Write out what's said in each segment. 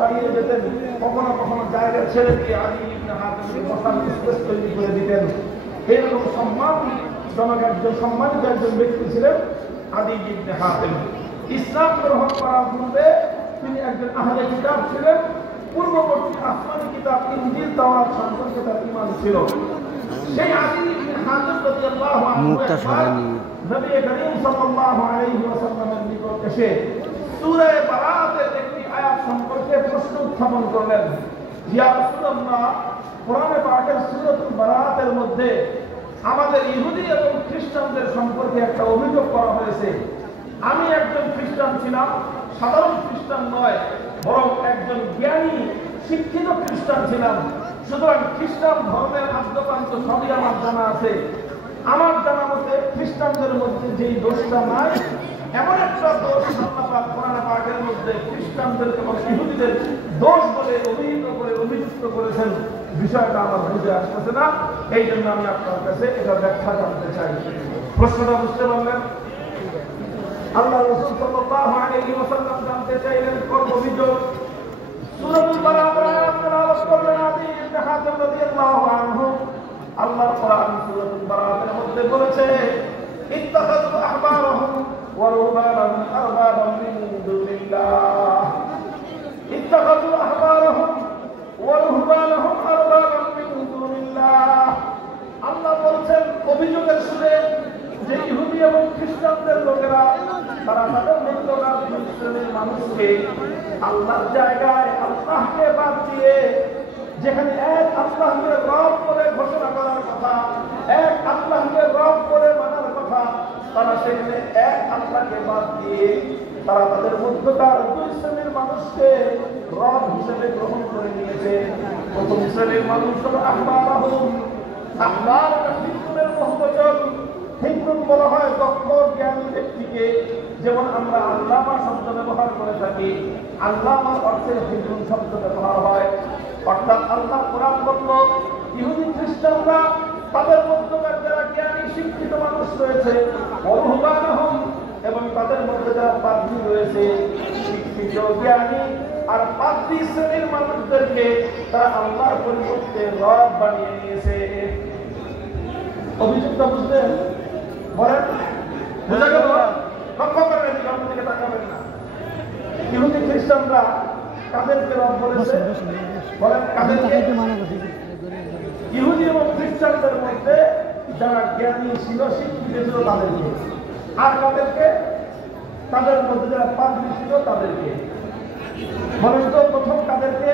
দাঁড়িয়ে যেতেন, কখনো কখনো জায়গা ছেড়ে দিয়ে আলী ইবনে হাতিমকে বসার স্পেস তৈরি করে দিতেন। এরকম সম্মানজনক একজন সম্মানিত একজন ব্যক্তি ছিলেন আলী ইবনে হাতিম। ইসলাম গ্রহণ করার পূর্বে তিনি একজন আহলে কিতাব ছিলেন। পূর্ববর্তী আসমানি কিতাব ইনজিল তাওরাত সম্পর্কে তার ঈমান ছিল। সেই আলী ইবনে হাতিম রাদিয়াল্লাহু আনহু নবী করিম সাল্লাল্লাহু আলাইহি ওয়াসাল্লামের নিকট এসে সূরা বারাতের একটি আয়াত সম্পর্কে প্রশ্ন উত্থাপন করলেন। ইয়া রাসূলুল্লাহ, কোরআনে পাকের সূরাতুল বারাতের মধ্যে আমাদের ইহুদি এবং খ্রিস্টানদের সম্পর্কে একটা অভিযোগ করা হয়েছে। আমি একজন খ্রিস্টান ছিলাম, সাধারণ খ্রিস্টান নয়, বরং একজন জ্ঞানী শিক্ষিত খ্রিস্টান ছিলাম। সুতরাং খ্রিস্টান ধর্মের আদ্যপান্ত সবই আমার জানা আছে। আমার জানা মতে খ্রিস্টানদের মধ্যে যেই দোষটা নাই, এমন একটা দোষ আল্লাহ কোরআনে পাকের মধ্যে খ্রিস্টানদের এবং ইহুদিদের দোষ বলে অভিযুক্ত করেছেন। বিষয়টা আমার বুঝে আসতেছে না, এই জন্য আমি আপনার কাছে এটা ব্যাখ্যা জানতে চাই। প্রশ্নটা বুঝতে পারলেন? আল্লাহ রাসূল সাল্লাল্লাহু আলাইহি ওয়াসাল্লাম জানতে চাইলেন কোন অভিযোগ। সূরাতুল বারাতের আয়াত তেলাওয়াত করলেন আলী ইবনে হাতিম রাদিয়াল্লাহু আনহু। আল্লাহর কোরআন সূরাতুল বারাতের মধ্যে বলেছে, ইত্তাখাযু আহবারহুম ওয়া রুহবানাহুম আরবাবাম মিন দুনিল্লাহ। ইত্তাখাযু আহবারহুম ওয়া রুহবানাহুম আরবাবাম মিন দুনিল্লাহ। আল্লাহ বলছেন অভিযোগের সুরে যে ইহুদি এবং খ্রিস্টানদের লোকেরা তারা তাদের মধ্যকার দুই শ্রেণীর মানুষকে আল্লাহর জায়গায় আল্লাহকে বাদ দিয়ে, যেখানে এক আল্লাহকে রব করে ঘোষণা করার কথা, এক আল্লাহকে রব করে মানার কথা, তারা সেখানে এক আল্লাহকে বাদ দিয়ে তারা তাদের মধ্যকার দুই শ্রেণীর মানুষকে রব হিসেবে গ্রহণ করে নিয়েছে। প্রথম শ্রেণীর মানুষ হলো আহবারহুম। আহবার হিন্দুদের বহুবচন। হিন্দু বলা হয় দক্ষ জ্ঞানী ব্যক্তিকে, যেমন আমরা আল্লামা শব্দ ব্যবহার করে থাকি। আল্লামার অর্থে হিন্দু শব্দ ব্যবহার হয়, অর্থাৎ আল্লাহ কোরআন বলল ইহুদি খ্রিস্টানরা তাদের মধ্যকার যারা জ্ঞানী শিক্ষিত মানুষ রয়েছে, রুহবানাহুম, এবং তাদের মধ্যে যারা পাদ্রী রয়েছে শিক্ষিত জ্ঞানী, আর পাদ্রী শ্রেণীর মানুষদেরকে তারা আল্লাহর পরিবর্তে রব বানিয়ে নিয়েছে। অভিযোগটা বুঝলেন? বলেন, বুঝা গেল? লক্ষ্য করেন, দিকে তাকাবেন না। ইহুদি খ্রিস্টানরা কাদেরকে রব বলেছে? বলেন কাদেরকে? ইহুদি এবং খ্রিস্টানদের মধ্যে যারা জ্ঞানী ছিল, শিক্ষিত ছিল তাদেরকে। আর কাদেরকে? তাদের মধ্যে যারা পাদ্রী ছিল তাদেরকে। বলেন তো প্রথম কাদেরকে?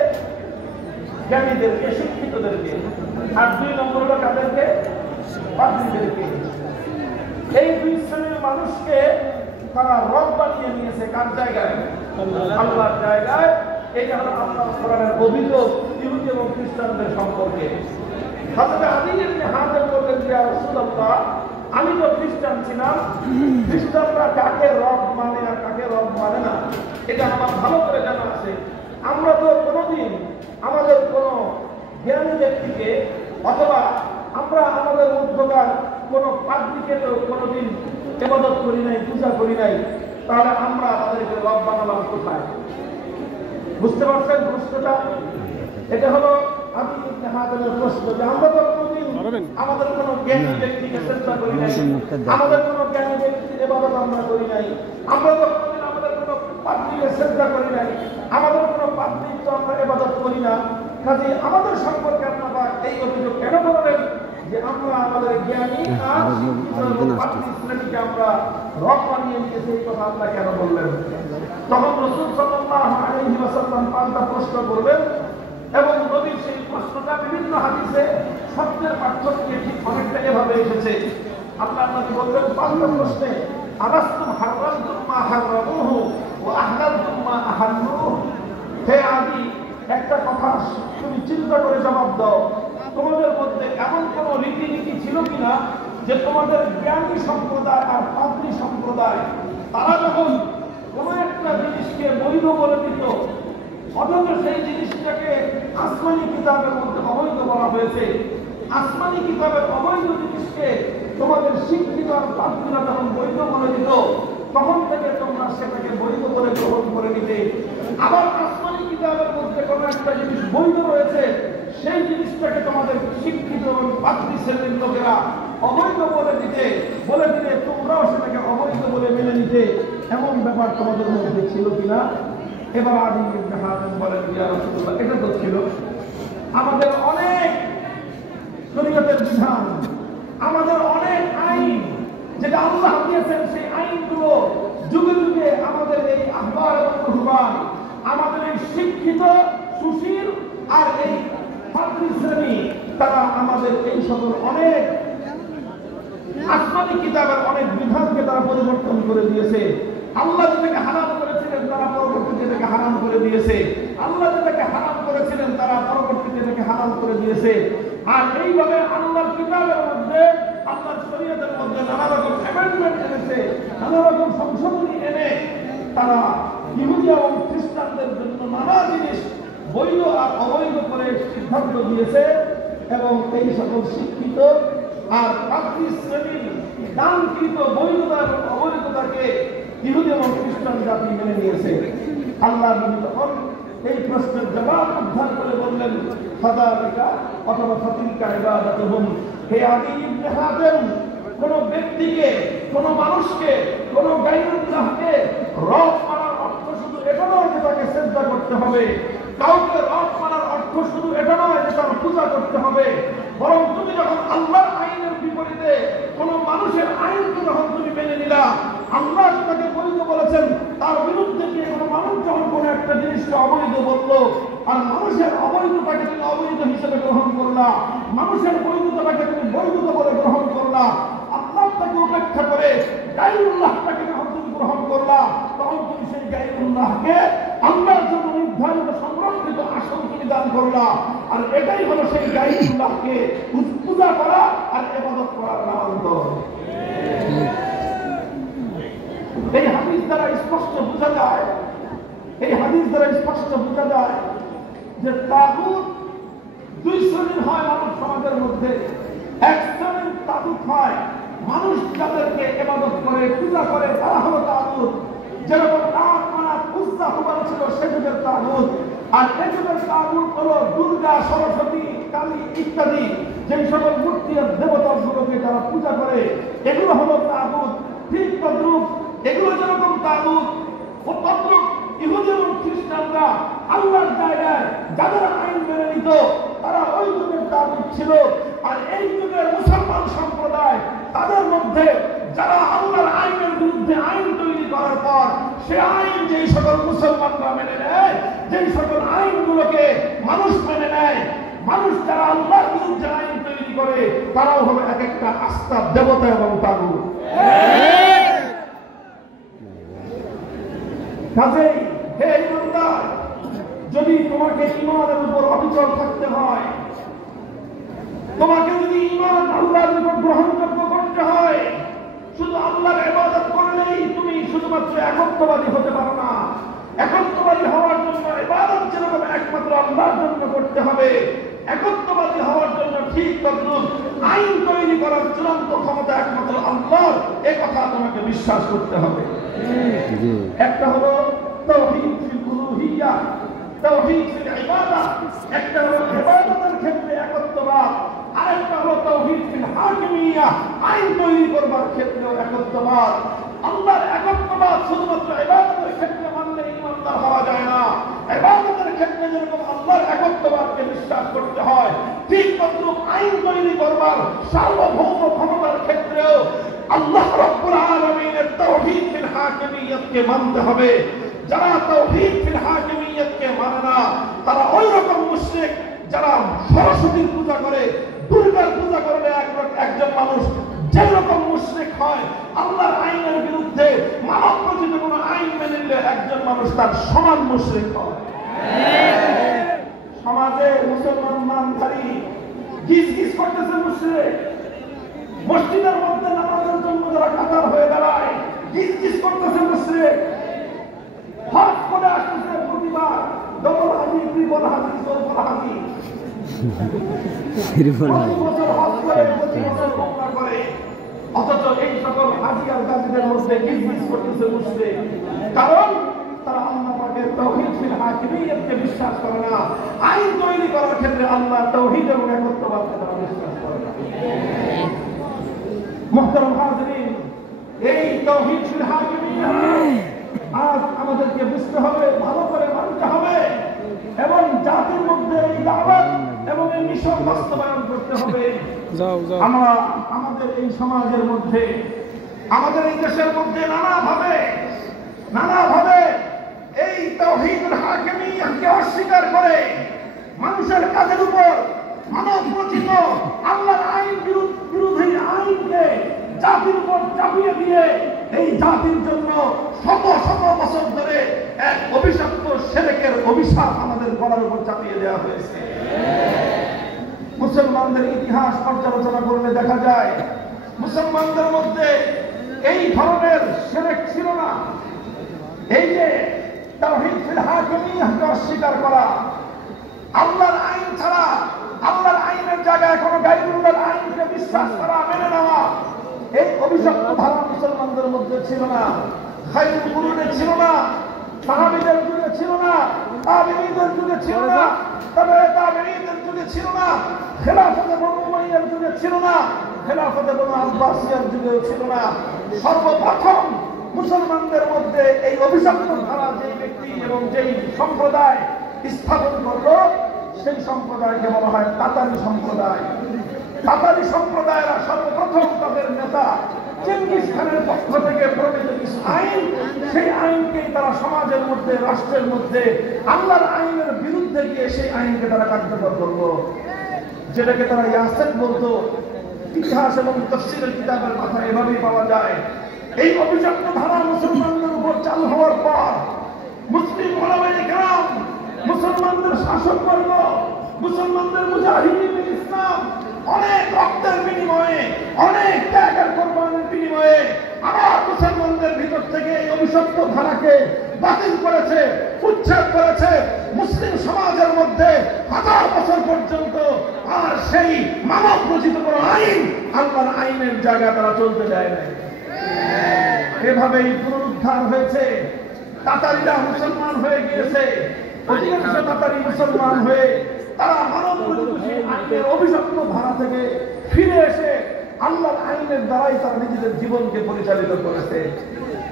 জ্ঞানীদেরকে, শিক্ষিতদেরকে। আর দুই নম্বর হলো কাদেরকে? পাদ্রীদেরকে। এই দুই শ্রেণীর মানুষকে তারা রব বানিয়ে নিয়েছে। কার জায়গায়? আল্লাহর জায়গায়। এটা হলো আল্লাহর কোরআনের অভিযোগ ইহুদি এবং খ্রিস্টানদের সম্পর্কে। হযরত আলী ইবনে হাতিম বললেন, ইয়া রাসূলুল্লাহ, আমি তো খ্রিস্টান ছিলাম, খ্রিস্টানরা কাকে রব মানে আর কাকে রব মানে না এটা আমার ভালো করে জানা আছে। আমরা তো কোনোদিন আমাদের কোনো জ্ঞানী ব্যক্তিকে অথবা আমরা আমাদের মধ্যকার কোনো পাদ্রীকে তো কোনোদিন ইবাদত করি নাই, পূজা করি নাই, তাহলে আমরা তাদেরকে রব বানালাম কোথায়? বুঝতে পারছেন প্রশ্নটা? এটা হলো আলী ইবনে হাতিমের প্রশ্ন যে আমরা তো কোনোদিন আমাদের কোনো জ্ঞানী ব্যক্তিকে শ্রদ্ধা করি নাই, আমাদের কোনো জ্ঞানী ব্যক্তির ইবাদত আমরা করি নাই, আমরা তো কোনোদিন আমাদের কোনো পাদ্রীকে শ্রদ্ধা করি নাই, আমাদের কোনো পাদ্রীর তো আমরা ইবাদত করি না। কাজে আমাদের সম্পর্কে আপনারা এই অভিযোগ কেন করবেন যে আমরা আমাদের জ্ঞানী আর পাদ্রী শ্রেণীকে আমরা রব বানিয়ে নিয়েছি? এই কথা আল্লাহ কেন বললেন? তখন রাসূল সাল্লাল্লাহু আলাইহি ওয়াসাল্লাম পাল্টা প্রশ্ন করবেন এবং নবীর সেই প্রশ্নটা বিভিন্ন হাদিসে শব্দের পার্থক্যে ঠিক অনেকটা এভাবে এসেছে। আল্লাহ নবী বললেন পাল্টা প্রশ্নে, আলাস্তুম হারামতুম মা হারামুহু ওয়া আহলালতুম মা আহাল্লুহু। হে আলী, একটা কথা তুমি চিন্তা করে জবাব দাও, তোমাদের মধ্যে এমন কোন রীতিনীতি ছিল কিনা যে তোমাদের জ্ঞানী সম্প্রদায় আর পাদ্রী সম্প্রদায় তারা যখন কোন একটা জিনিসকে বৈধ বলে দিত, অথচ সেই জিনিসটাকে আসমানি কিতাবের মধ্যে অবৈধ বলা হয়েছে, আসমানি কিতাবের অবৈধ জিনিসকে তোমাদের শিক্ষিত আর পাদ্রীরা যখন বৈধ বলে দিত, তখন থেকে তোমরা সেটাকে বৈধ বলে গ্রহণ করে নিতে। আবার আসমানি কিতাব একটা জিনিস বৈধ রয়েছে, সেই জিনিসটাকে তোমাদের শিক্ষিত এবং পাত্রী শ্রেণীর লোকেরা অবৈধ বলে দিলে তোমরাও সেটাকে অবৈধ বলে মেনে নিতে, এমন ব্যাপার তোমাদের মধ্যে ছিল কিনা? এবার আদি ইবনে হাতেম বলেন, ইয়া রাসূলুল্লাহ, এটা তো ছিল। আমাদের অনেক শরীয়তের বিধান, আমাদের অনেক আইন যেটা আল্লাহ দিয়েছেন, সেই আইনগুলো যুগে যুগে আমাদের এই আহবার এবং রুহবান, আমাদের এই শিক্ষিত সুশীল আর এই পাত্রী শ্রেণী, তারা আমাদের এই সকল অনেক আসমানি কিতাবের অনেক বিধানকে তারা পরিবর্তন করে দিয়েছে। আল্লাহ যেটাকে হারাম করেছিলেন তারা পরবর্তীতে এটাকে হারাম করে দিয়েছে, আল্লাহ যেটাকে হারাম করেছিলেন তারা পরবর্তীতে এটাকে হারাম করে দিয়েছে। আর এইভাবে আল্লাহর কিতাবের মধ্যে, আল্লাহর শরীয়তের মধ্যে নানা রকম অ্যামেন্ডমেন্ট এনেছে, নানা রকম সংশোধনী এনে তারা ইহুদি এবং খ্রিস্টানদের জন্য নানা জিনিস বৈধ আর অবৈধ করে সিদ্ধান্ত দিয়েছে। এবং এই সকল শিক্ষিত আর পাত্রী শ্রেণীর দানকৃত বৈধতা এবং অবৈধতাকে ইহুদি এবং খ্রিস্টান জাতি মেনে নিয়েছে। আল্লাহ নবী তখন এই প্রশ্নের জবাব উদ্ধার করে বললেন, ফাযালিকা অথবা ফাতিলকা ইবাদাতুহুম। হে আদি ইবনে হাতেম, কোন ব্যক্তিকে, কোন মানুষকে, কোন গায়রুল্লাহকে রব মানার অর্থ শুধু এটা নয় যে তাকে সিজদা করতে হবে, কাউকে রব মানার অর্থ শুধু এটা নয় যে তার পূজা করতে হবে, বরং তুমি যখন আল্লাহর আইনের বিপরীতে কোন মানুষের আইনকে যখন তুমি মেনে নিলা, আল্লাহ যেটাকে বৈধ বলেছেন তার বিরুদ্ধে গিয়ে কোনো মানুষ যখন কোনো একটা জিনিসকে অবৈধ বললো, আর মানুষের অবৈধতাকে তুমি অবৈধ হিসেবে গ্রহণ করলা, মানুষের বৈধতাকে তুমি বৈধতা বলে গ্রহণ করলা, আল্লাহকে উপেক্ষা করে গায়রুল্লাহকে যখন তুমি গ্রহণ করলা, তখন তুমি সেই গায়রুল্লাহকে আল্লাহর জন্য নির্ধারিত সংরক্ষিত আসন তুমি দান করলা। আর এটাই হলো সেই গায়রুল্লাহকে পূজা করা আর ইবাদত করার নামান্তর। এই হাদিস দ্বারা স্পষ্ট বোঝা যায়, যে তাগুত দুই শ্রেণীর হয় মানুষ সমাজের মধ্যে। এক শ্রেণীর তাগুত হয় মানুষ যাদেরকে ইবাদত করে, পূজা করে, তারা হলো তাগুত। যেরকম লাত, মানাত, উজ্জা, হুবাল ছিল সে যুগের তাগুত। আর এ যুগের তাগুত হলো দুর্গা, সরস্বতী, কালী ইত্যাদি যে সকল মূর্তি আর দেবতাগুলোকে যারা পূজা করে, এগুলো হলো তাগুত। ঠিক তদ্রূপ এগুলো যেরকম তাগুত, ও তদ্রূপ ইহুদি এবং খ্রিস্টানরা আল্লাহর জায়গায় যাদের আইন মেনে নিত তারা ওই যুগের তাগুত ছিল। আর এই যুগের মুসলমান সম্প্রদায়, তাদের মধ্যে যারা আল্লাহর আইনের বিরুদ্ধে আইন তৈরি করার পর সে আইন যেই সকল মুসলমানরা মেনে নেয়, যেই সকল আইনগুলোকে মানুষ মেনে নেয়, মানুষ যারা আল্লাহর বিরুদ্ধে আইন তৈরি করে, তারাও হবে এক একটা আস্থার দেবতা এবং তাগুত। কাজেই হে ইমানদার, যদি তোমাকে ঈমানের উপর অবিচল থাকতে হয়, তোমাকে যদি ঈমান আল্লাহর নিকট গ্রহণযোগ্য করতে হয়, শুধু আল্লাহর ইবাদত করলেই তুমি শুধুমাত্র একত্ববাদী হতে পারো না। একত্ববাদী হওয়ার জন্য ইবাদত যেরকম একমাত্র আল্লাহর জন্য করতে হবে, একত্ববাদী হওয়ার জন্য ঠিক তদ্রূপ আইন তৈরি করার চূড়ান্ত ক্ষমতা একমাত্র আল্লাহর, এই কথা তোমাকে বিশ্বাস করতে হবে। একটা হলো তাওহীদ ফিল উলুহিয়্যা, তাওহীদ ফিল ইবাদা। একটা হলো ইবাদতের ক্ষেত্রে একত্ববাদ, আরেকটা হলো তাওহীদ ফিল হাকিমিয়্যা, আইন তৈরি করবার ক্ষেত্রে একত্ববাদ। আল্লাহর একত্ববাদ শুধুমাত্র ইবাদতের ক্ষেত্রে মানলে ঈমানদার হওয়া যায় না। ইবাদতের ক্ষেত্রে যেরকম আল্লাহর একত্ববাদকে বিশ্বাস করতে হয়, ঠিক তদ্রূপ আইন তৈরি করবার সার্বভৌম ক্ষমতার ক্ষেত্রেও আল্লাহ রাব্বুল আলামিনের তাওহীদ ফিল হাকিমিয়্যাতকে মানতে হবে। যারা তাওহীদ ফিল হাকিমিয়্যাতকে মানে না, তারা ওই রকম মুশরিক যারা সরস্বতীর পূজা করে, দুর্গার পূজা করলে একজন মানুষ যে রকম মুশরিক হয়, আল্লাহর আইনের বিরুদ্ধে মানব রচিত কোনো আইন মেনে নিলে একজন মানুষ তার সমান মুশরিক হয়। সমাজে মুসলমান নামধারী গিজ গিজ করতেছে মুশরিক, মসজিদের মধ্যে নামাজের জন্য যারা কাতার হয়ে দাঁড়ায় গিজ গিজ করতেছে মুশরিক। হজ করে আসতেছে প্রতিবার, ডবল হাজি, ত্রিপল হাজি, চৌপল হাজি, অথচ এই সকল হাজি আর গাজীদের মধ্যে গিজ গিজ করতেছে মুশরিক। কারণ তারা আল্লাহ পাকের তাওহীদ ফিল হাকিমিয়্যাতকে বিশ্বাস করে না, আইন তৈরি করার ক্ষেত্রে আল্লাহ তাওহীদ এবং একত্ববাদকে তারা বিশ্বাস করে না। মুহতারাম হাজিরিন, এই তাওহীদ ফিল হাকিমিয়্যাত আজ আমাদেরকে বুঝতে হবে, ভালো করে মানতে হবে এবং জাতির মধ্যে এই দাওয়াত এবং এই মিশন বাস্তবায়ন করতে হবে। আমরা আমাদের এই সমাজের মধ্যে, আমাদের এই দেশের মধ্যে নানাভাবে এই তাওহীদুল হাকিমিয়্যাতকে অস্বীকার করে মানুষের কাজের উপর মানব রচিত আল্লাহর আইন বিরোধী আইনকে জাতির উপর চাপিয়ে দিয়ে এই জাতির জন্য শত শত বছর ধরে এক অভিশপ্ত শিরকের অভিশাপ আমাদের গলার উপর চাপিয়ে দেওয়া হয়েছে। মুসলমানদের ইতিহাস পর্যালোচনা করলে দেখা যায় মুসলমানদের মধ্যে এই ধরনের শিরক ছিল না। এই যে তাওহীদ ফিল হাকিমিয়্যাতকে অস্বীকার করা, আল্লাহর আইন ছাড়া, আল্লাহর আইনের জায়গায় কোনো গায়রুল্লাহর আইনকে বিশ্বাস করা, মেনে নেওয়া, এই অভিশপ্ত ধারা মুসলমানদের মধ্যে ছিল না। খায়রুল কুরুনে ছিল না, সাহাবীদের যুগে ছিল না, তাবেঈদের যুগে ছিল না, তাবেঈদের যুগে ছিল না, খেলাফতে বনু উমাইয়ার যুগে ছিল না, খেলাফতে বনু আব্বাসিয়ার যুগেও ছিল না। সর্বপ্রথম মুসলমানদের মধ্যে এই অভিশপ্ত ধারা যেই ব্যক্তি এবং যেই সম্প্রদায় স্থাপন করলো, সেই সম্প্রদায়কে বলা হয় তাতারি সম্প্রদায়। তাতারি সম্প্রদায়েরা সর্বপ্রথম তাদের নেতা চেঙ্গিস খানের পক্ষ থেকে প্রণীত কিছু আইন, সেই আইনকেই তারা সমাজের মধ্যে, রাষ্ট্রের মধ্যে আল্লাহর আইনের বিরুদ্ধে গিয়ে সেই আইনকে তারা কার্যকর করলো, যেটাকে তারা ইয়াসেন বলতো। ইতিহাস এবং তাফসীরের কিতাবের কথা এভাবেই পাওয়া যায়। এই অভিশপ্ত ধারা মুসলমানদের উপর চালু হওয়ার পর মুসলিম উলামায়ে কেরাম, মুসলমানদের শাসকবর্গ, মুসলমানদের মুজাহিদিন ইসলাম অনেক রক্তের বিনিময়ে, অনেক ত্যাগের কোরবানির বিনিময়ে আবার মুসলমানদের ভিতর থেকে এই অভিশপ্ত ধারাকে বাতিল করেছে, উচ্ছেদ করেছে। মুসলিম সমাজের মধ্যে হাজার বছর পর্যন্ত আর সেই মানব রচিত কোনো আইন, আল্লাহর আইনের জায়গায় তারা চলতে দেয় নাই। এভাবেই পুনরুদ্ধার হয়েছে। তাতারিরা মুসলমান হয়ে গিয়েছে, অধিকাংশ তাতারি মুসলমান হয়ে তারা মানব রচিত সেই আইনের অভিশপ্ত ধারা থেকে ফিরে এসে আল্লাহর আইনের দ্বারাই তারা নিজেদের জীবনকে পরিচালিত করেছে।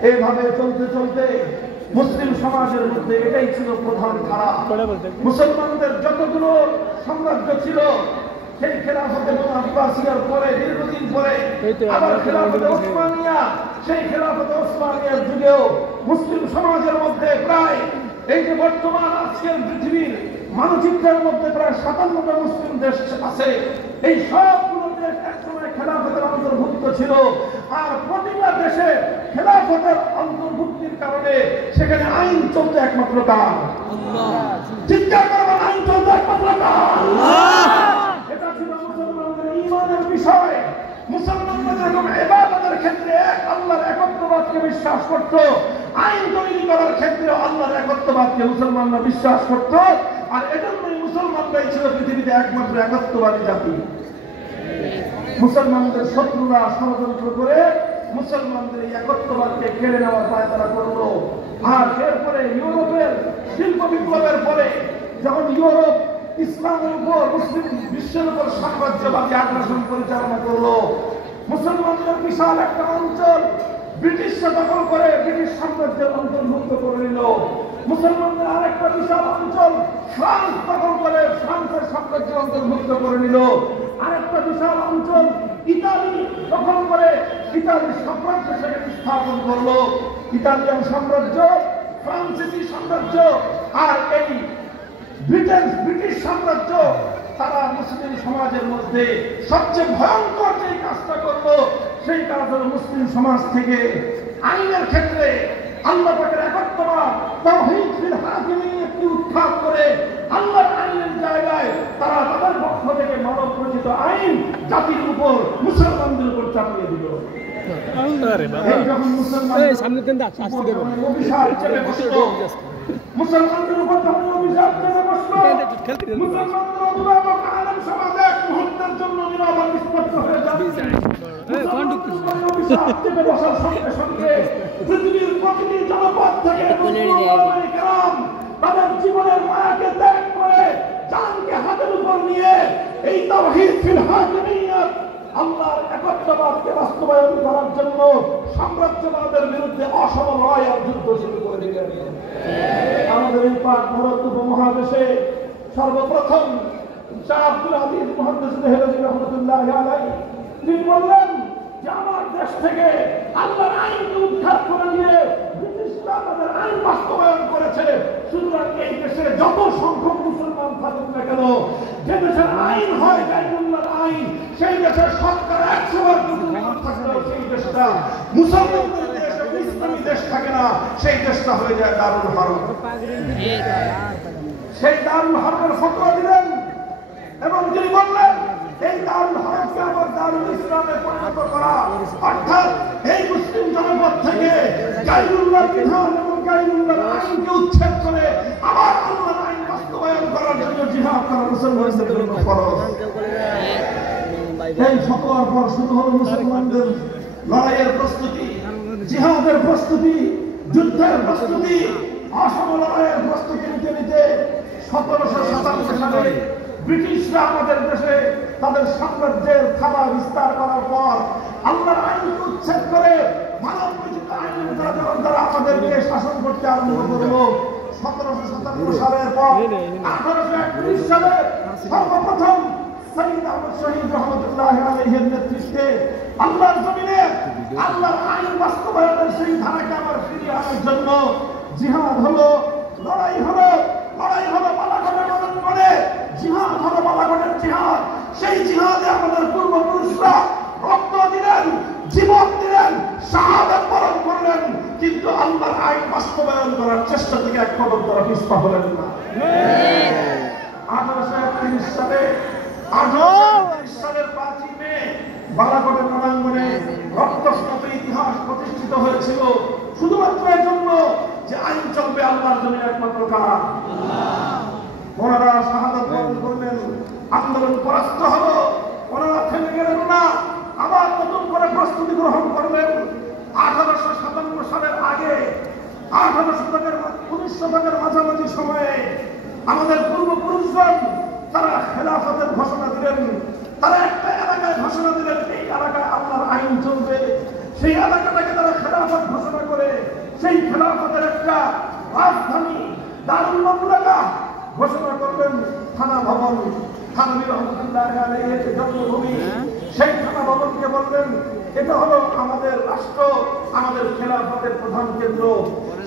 এইভাবে চলতে চলতে মুসলিম সমাজের মধ্যে এটাই ছিল প্রধান ধারা। মুসলমানদের যতগুলো সাম্রাজ্য ছিল, সেই খেলাফতে বনু আব্বাসিয়ার পরে দীর্ঘদিন পরে আবার খেলাফতে ওসমানিয়া, সেই খেলাফতে ওসমানিয়ার যুগেও মুসলিম সমাজের মধ্যে প্রায় এই যে বর্তমান আজকের পৃথিবীর মানচিত্রের মধ্যে প্রায় 57টা মুসলিম দেশ আছে। এই সবগুলো দেশ একসময় খেলাফতের অন্তর্ভুক্ত ছিল, আর প্রতিটা দেশে খেলাফতের অন্তর্ভুক্তির কারণে সেখানে আইন চলতে একমাত্র কার? চিন্তা করবেন, আইন চলতে একমাত্র কার? এটা ছিল মুসলমানদের ঈমানের বিষয়। মুসলমানরা যেরকম ইবাদতের ক্ষেত্রে এক আল্লাহর একত্ববাদকে বিশ্বাস করত, আইন তৈরি করার ক্ষেত্রে আল্লাহর একত্ববাদকে মুসলমানরা বিশ্বাস করত। আর এজন্যই মুসলমানরাই ছিল পৃথিবীতে একমাত্র একত্ববাদী জাতি। মুসলমানদের শত্রুরা ষড়যন্ত্র করে মুসলমানদের এই একত্ববাদকে কেড়ে নেওয়ার পায়তারা করলো। আর এরপরে ইউরোপের শিল্প বিপ্লবের পরে যখন ইউরোপ ইসলামের উপর, মুসলিম বিশ্বের উপর সাম্রাজ্যবাদী আগ্রাসন পরিচালনা করলো, মুসলমানদের বিশাল একটা অঞ্চল ব্রিটিশরা দখল করে ব্রিটিশ সাম্রাজ্যের অন্তর্ভুক্ত করে নিল। মুসলমানদের আরেকটা বিশাল অঞ্চল ফ্রান্স দখল করে ফ্রান্সের সাম্রাজ্যের অন্তর্ভুক্ত করে নিল। আরেকটা বিশাল অঞ্চল ইতালি দখল করে ইতালির সাম্রাজ্য সেখানে স্থাপন করলো। ইতালিয়ান সাম্রাজ্য, ফ্রান্সিসি সাম্রাজ্য আর এই ব্রিটিশ সাম্রাজ্য, তারা মুসলিম সমাজের মধ্যে সবচেয়ে ভয়ঙ্কর যে কাজটা করলো, সেই কাজ হলো মুসলিম সমাজ থেকে আইনের ক্ষেত্রে আল্লাহ পাকের একত্ববাদ, তাওহীদ ফিল হাকিমিয়্যাতকে উৎখাত করে আল্লাহর আইনের জায়গায় তারা তাদের পক্ষ থেকে মানব রচিত আইন জাতির উপর, মুসলমানদের উপর চাপিয়ে দিল। মুসলমানদের উপর যখন অভিশাপ চেপে বসলো, মুসলমানদের অভিভাবক আলেম সমাজ এক মুহূর্তের জন্য নিরাপদ নিষ্পত্তি হয়ে যাবে। বসার সঙ্গে সঙ্গে পৃথিবীর প্রতিটি জনপদ থেকে তাদের জীবনের মায়াকে ত্যাগ করে জানকে হাতের উপর নিয়ে এই তাওহীদ ফিল হাকিমিয়্যাত আল্লাহর একত্ববাদকে বাস্তবায়ন করার জন্য সাম্রাজ্যবাদের বিরুদ্ধে অসম লড়াই আর যুদ্ধ শুরু করে দিলেন। আমাদের এই পাক ভারত উপমহাদেশে সর্বপ্রথম শাহ আব্দুল আজিজ মুহাদ্দিস দেহলভী রাহমাতুল্লাহি আলাইহি তিনি বললেন যে আমার দেশ থেকে আল্লাহর আইনকে উদ্ধার করে নিয়ে ব্রিটিশরা তাদের আইন বাস্তবায়ন করেছে। সুতরাং এই দেশে যত সংখ্যক মুসলমান থাকুক না কেন, যে দেশের আইন হয় গায়রুল্লাহর আইন, সেই দেশের সরকার 100 মুসলমান থাকলেও সেই দেশটা মুসলমানদের দেশ, ইসলামী দেশ থাকে না, সেই দেশটা হয়ে যায় দারুল হারব। সেই দারুল হারবের ফতোয়া দিলেন এবং তিনি বললেন এই দারুল হারবকে আবার দারুল ইসলামে পরিণত করা, অর্থাৎ এই মুসলিম জনপদ থেকে গায়রুল্লাহর বিধান এবং গায়রুল্লাহর আইনকে উচ্ছেদ করে আবার আল্লাহর আইন বাস্তবায়ন করার জন্য জিহাদ করা মুসলমানদের জন্য ফরজ। এই ফতোয়ার পর শুরু হলো মুসলমানদের লড়াইয়ের প্রস্তুতি, জিহাদের প্রস্তুতি, যুদ্ধের প্রস্তুতি, অসম লড়াইয়ের প্রস্তুতি নিতে নিতে 1757 সালে ব্রিটিশরা আমাদের দেশে তাদের সাম্রাজ্যের থাবা বিস্তার করার পর আল্লাহর আইনকে উচ্ছেদ করে মানব রচিত আইনের দ্বারা আমাদেরকে শাসন করতে আরম্ভ করলো। 1757 সালের পর 1831 সালে সর্বপ্রথম শহীদ আহমদ শহীদ রহমতুল্লাহি আলাইহির নেতৃত্বে আল্লাহর জমিনে আল্লাহর আইন বাস্তবায়নের সেই ধারাকে আবার ফিরিয়ে আনার জন্য জিহাদ হলো, লড়াই হলো, লড়াই হলো বালাকটের মনে, জিহাদ হলো বালাকটের জিহাদ। সেই জিহাদে আমাদের পূর্বপুরুষরা রক্ত দিলেন, জীবন দিলেন, শাহাদাত বরণ করলেন, কিন্তু আল্লাহর আইন বাস্তবায়ন করার চেষ্টা থেকে এক কদম তারা পিছপা হলেন না। 1831 সালের 5 মে বালাকটের রণাঙ্গনে রক্তস্নাত ইতিহাস প্রতিষ্ঠিত হয়েছিল শুধুমাত্র এই জন্য যে আইন চলবে আল্লাহর জন্য একমাত্র কারা। ওনারা শাহাদাত বরণ করলেন, আন্দোলন পরাস্ত হলো, ওনারা থেমে গেলেন না, আবার নতুন করে প্রস্তুতি গ্রহণ করলেন। 1857 সালের আগে 19 শতকের মাঝামাঝি সময়ে আমাদের পূর্বপুরুষগণ তারা খেলাফতের ঘোষণা দিলেন। তারা একটা এলাকায় ঘোষণা দিলেন এই এলাকায় আল্লাহর আইন চলবে। সেই এলাকাটাকে তারা খেলাফত ঘোষণা করে সেই খেলাফতের একটা রাজধানী দারুল মামলাকা ঘোষণা করলেন। থানা ভবন, থানভী রহমতুল্লাহি আলাইহির জন্মভূমি, সেই থানা ভবনকে বললেন এটা হলো আমাদের রাষ্ট্র, আমাদের খেলাফতের প্রধান কেন্দ্র।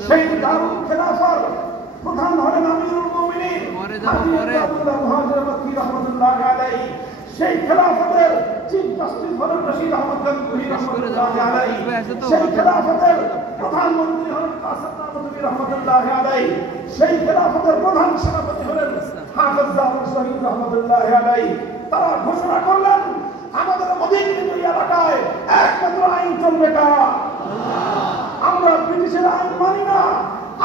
সেই দারুল খেলাফত প্রধান হলেন আমিরুল মুমিনিন আবদুল্লাহ মুহাজির মক্কি রহমতুল্লাহি আলাইহি। সেই খেলাফতের চিফ জাস্টিস হলেন রশিদ আহমদ গঙ্গুহি রহমতুল্লাহি আলাইহি। সেই খেলাফতের প্রধানমন্ত্রী হলেন কাসেম নানভী রহমতুল্লাহি আলাইহি। সেই খেলাফতের প্রধান সেনাপতি হলেন হাফেজ জাফর শহীদ রহমতুল্লাহি আলাইহি। তারা ঘোষণা করলেন আমাদের অধিকৃত এলাকায় একমাত্র আইন চলবে কারা? আমরা ব্রিটিশের আইন মানি না,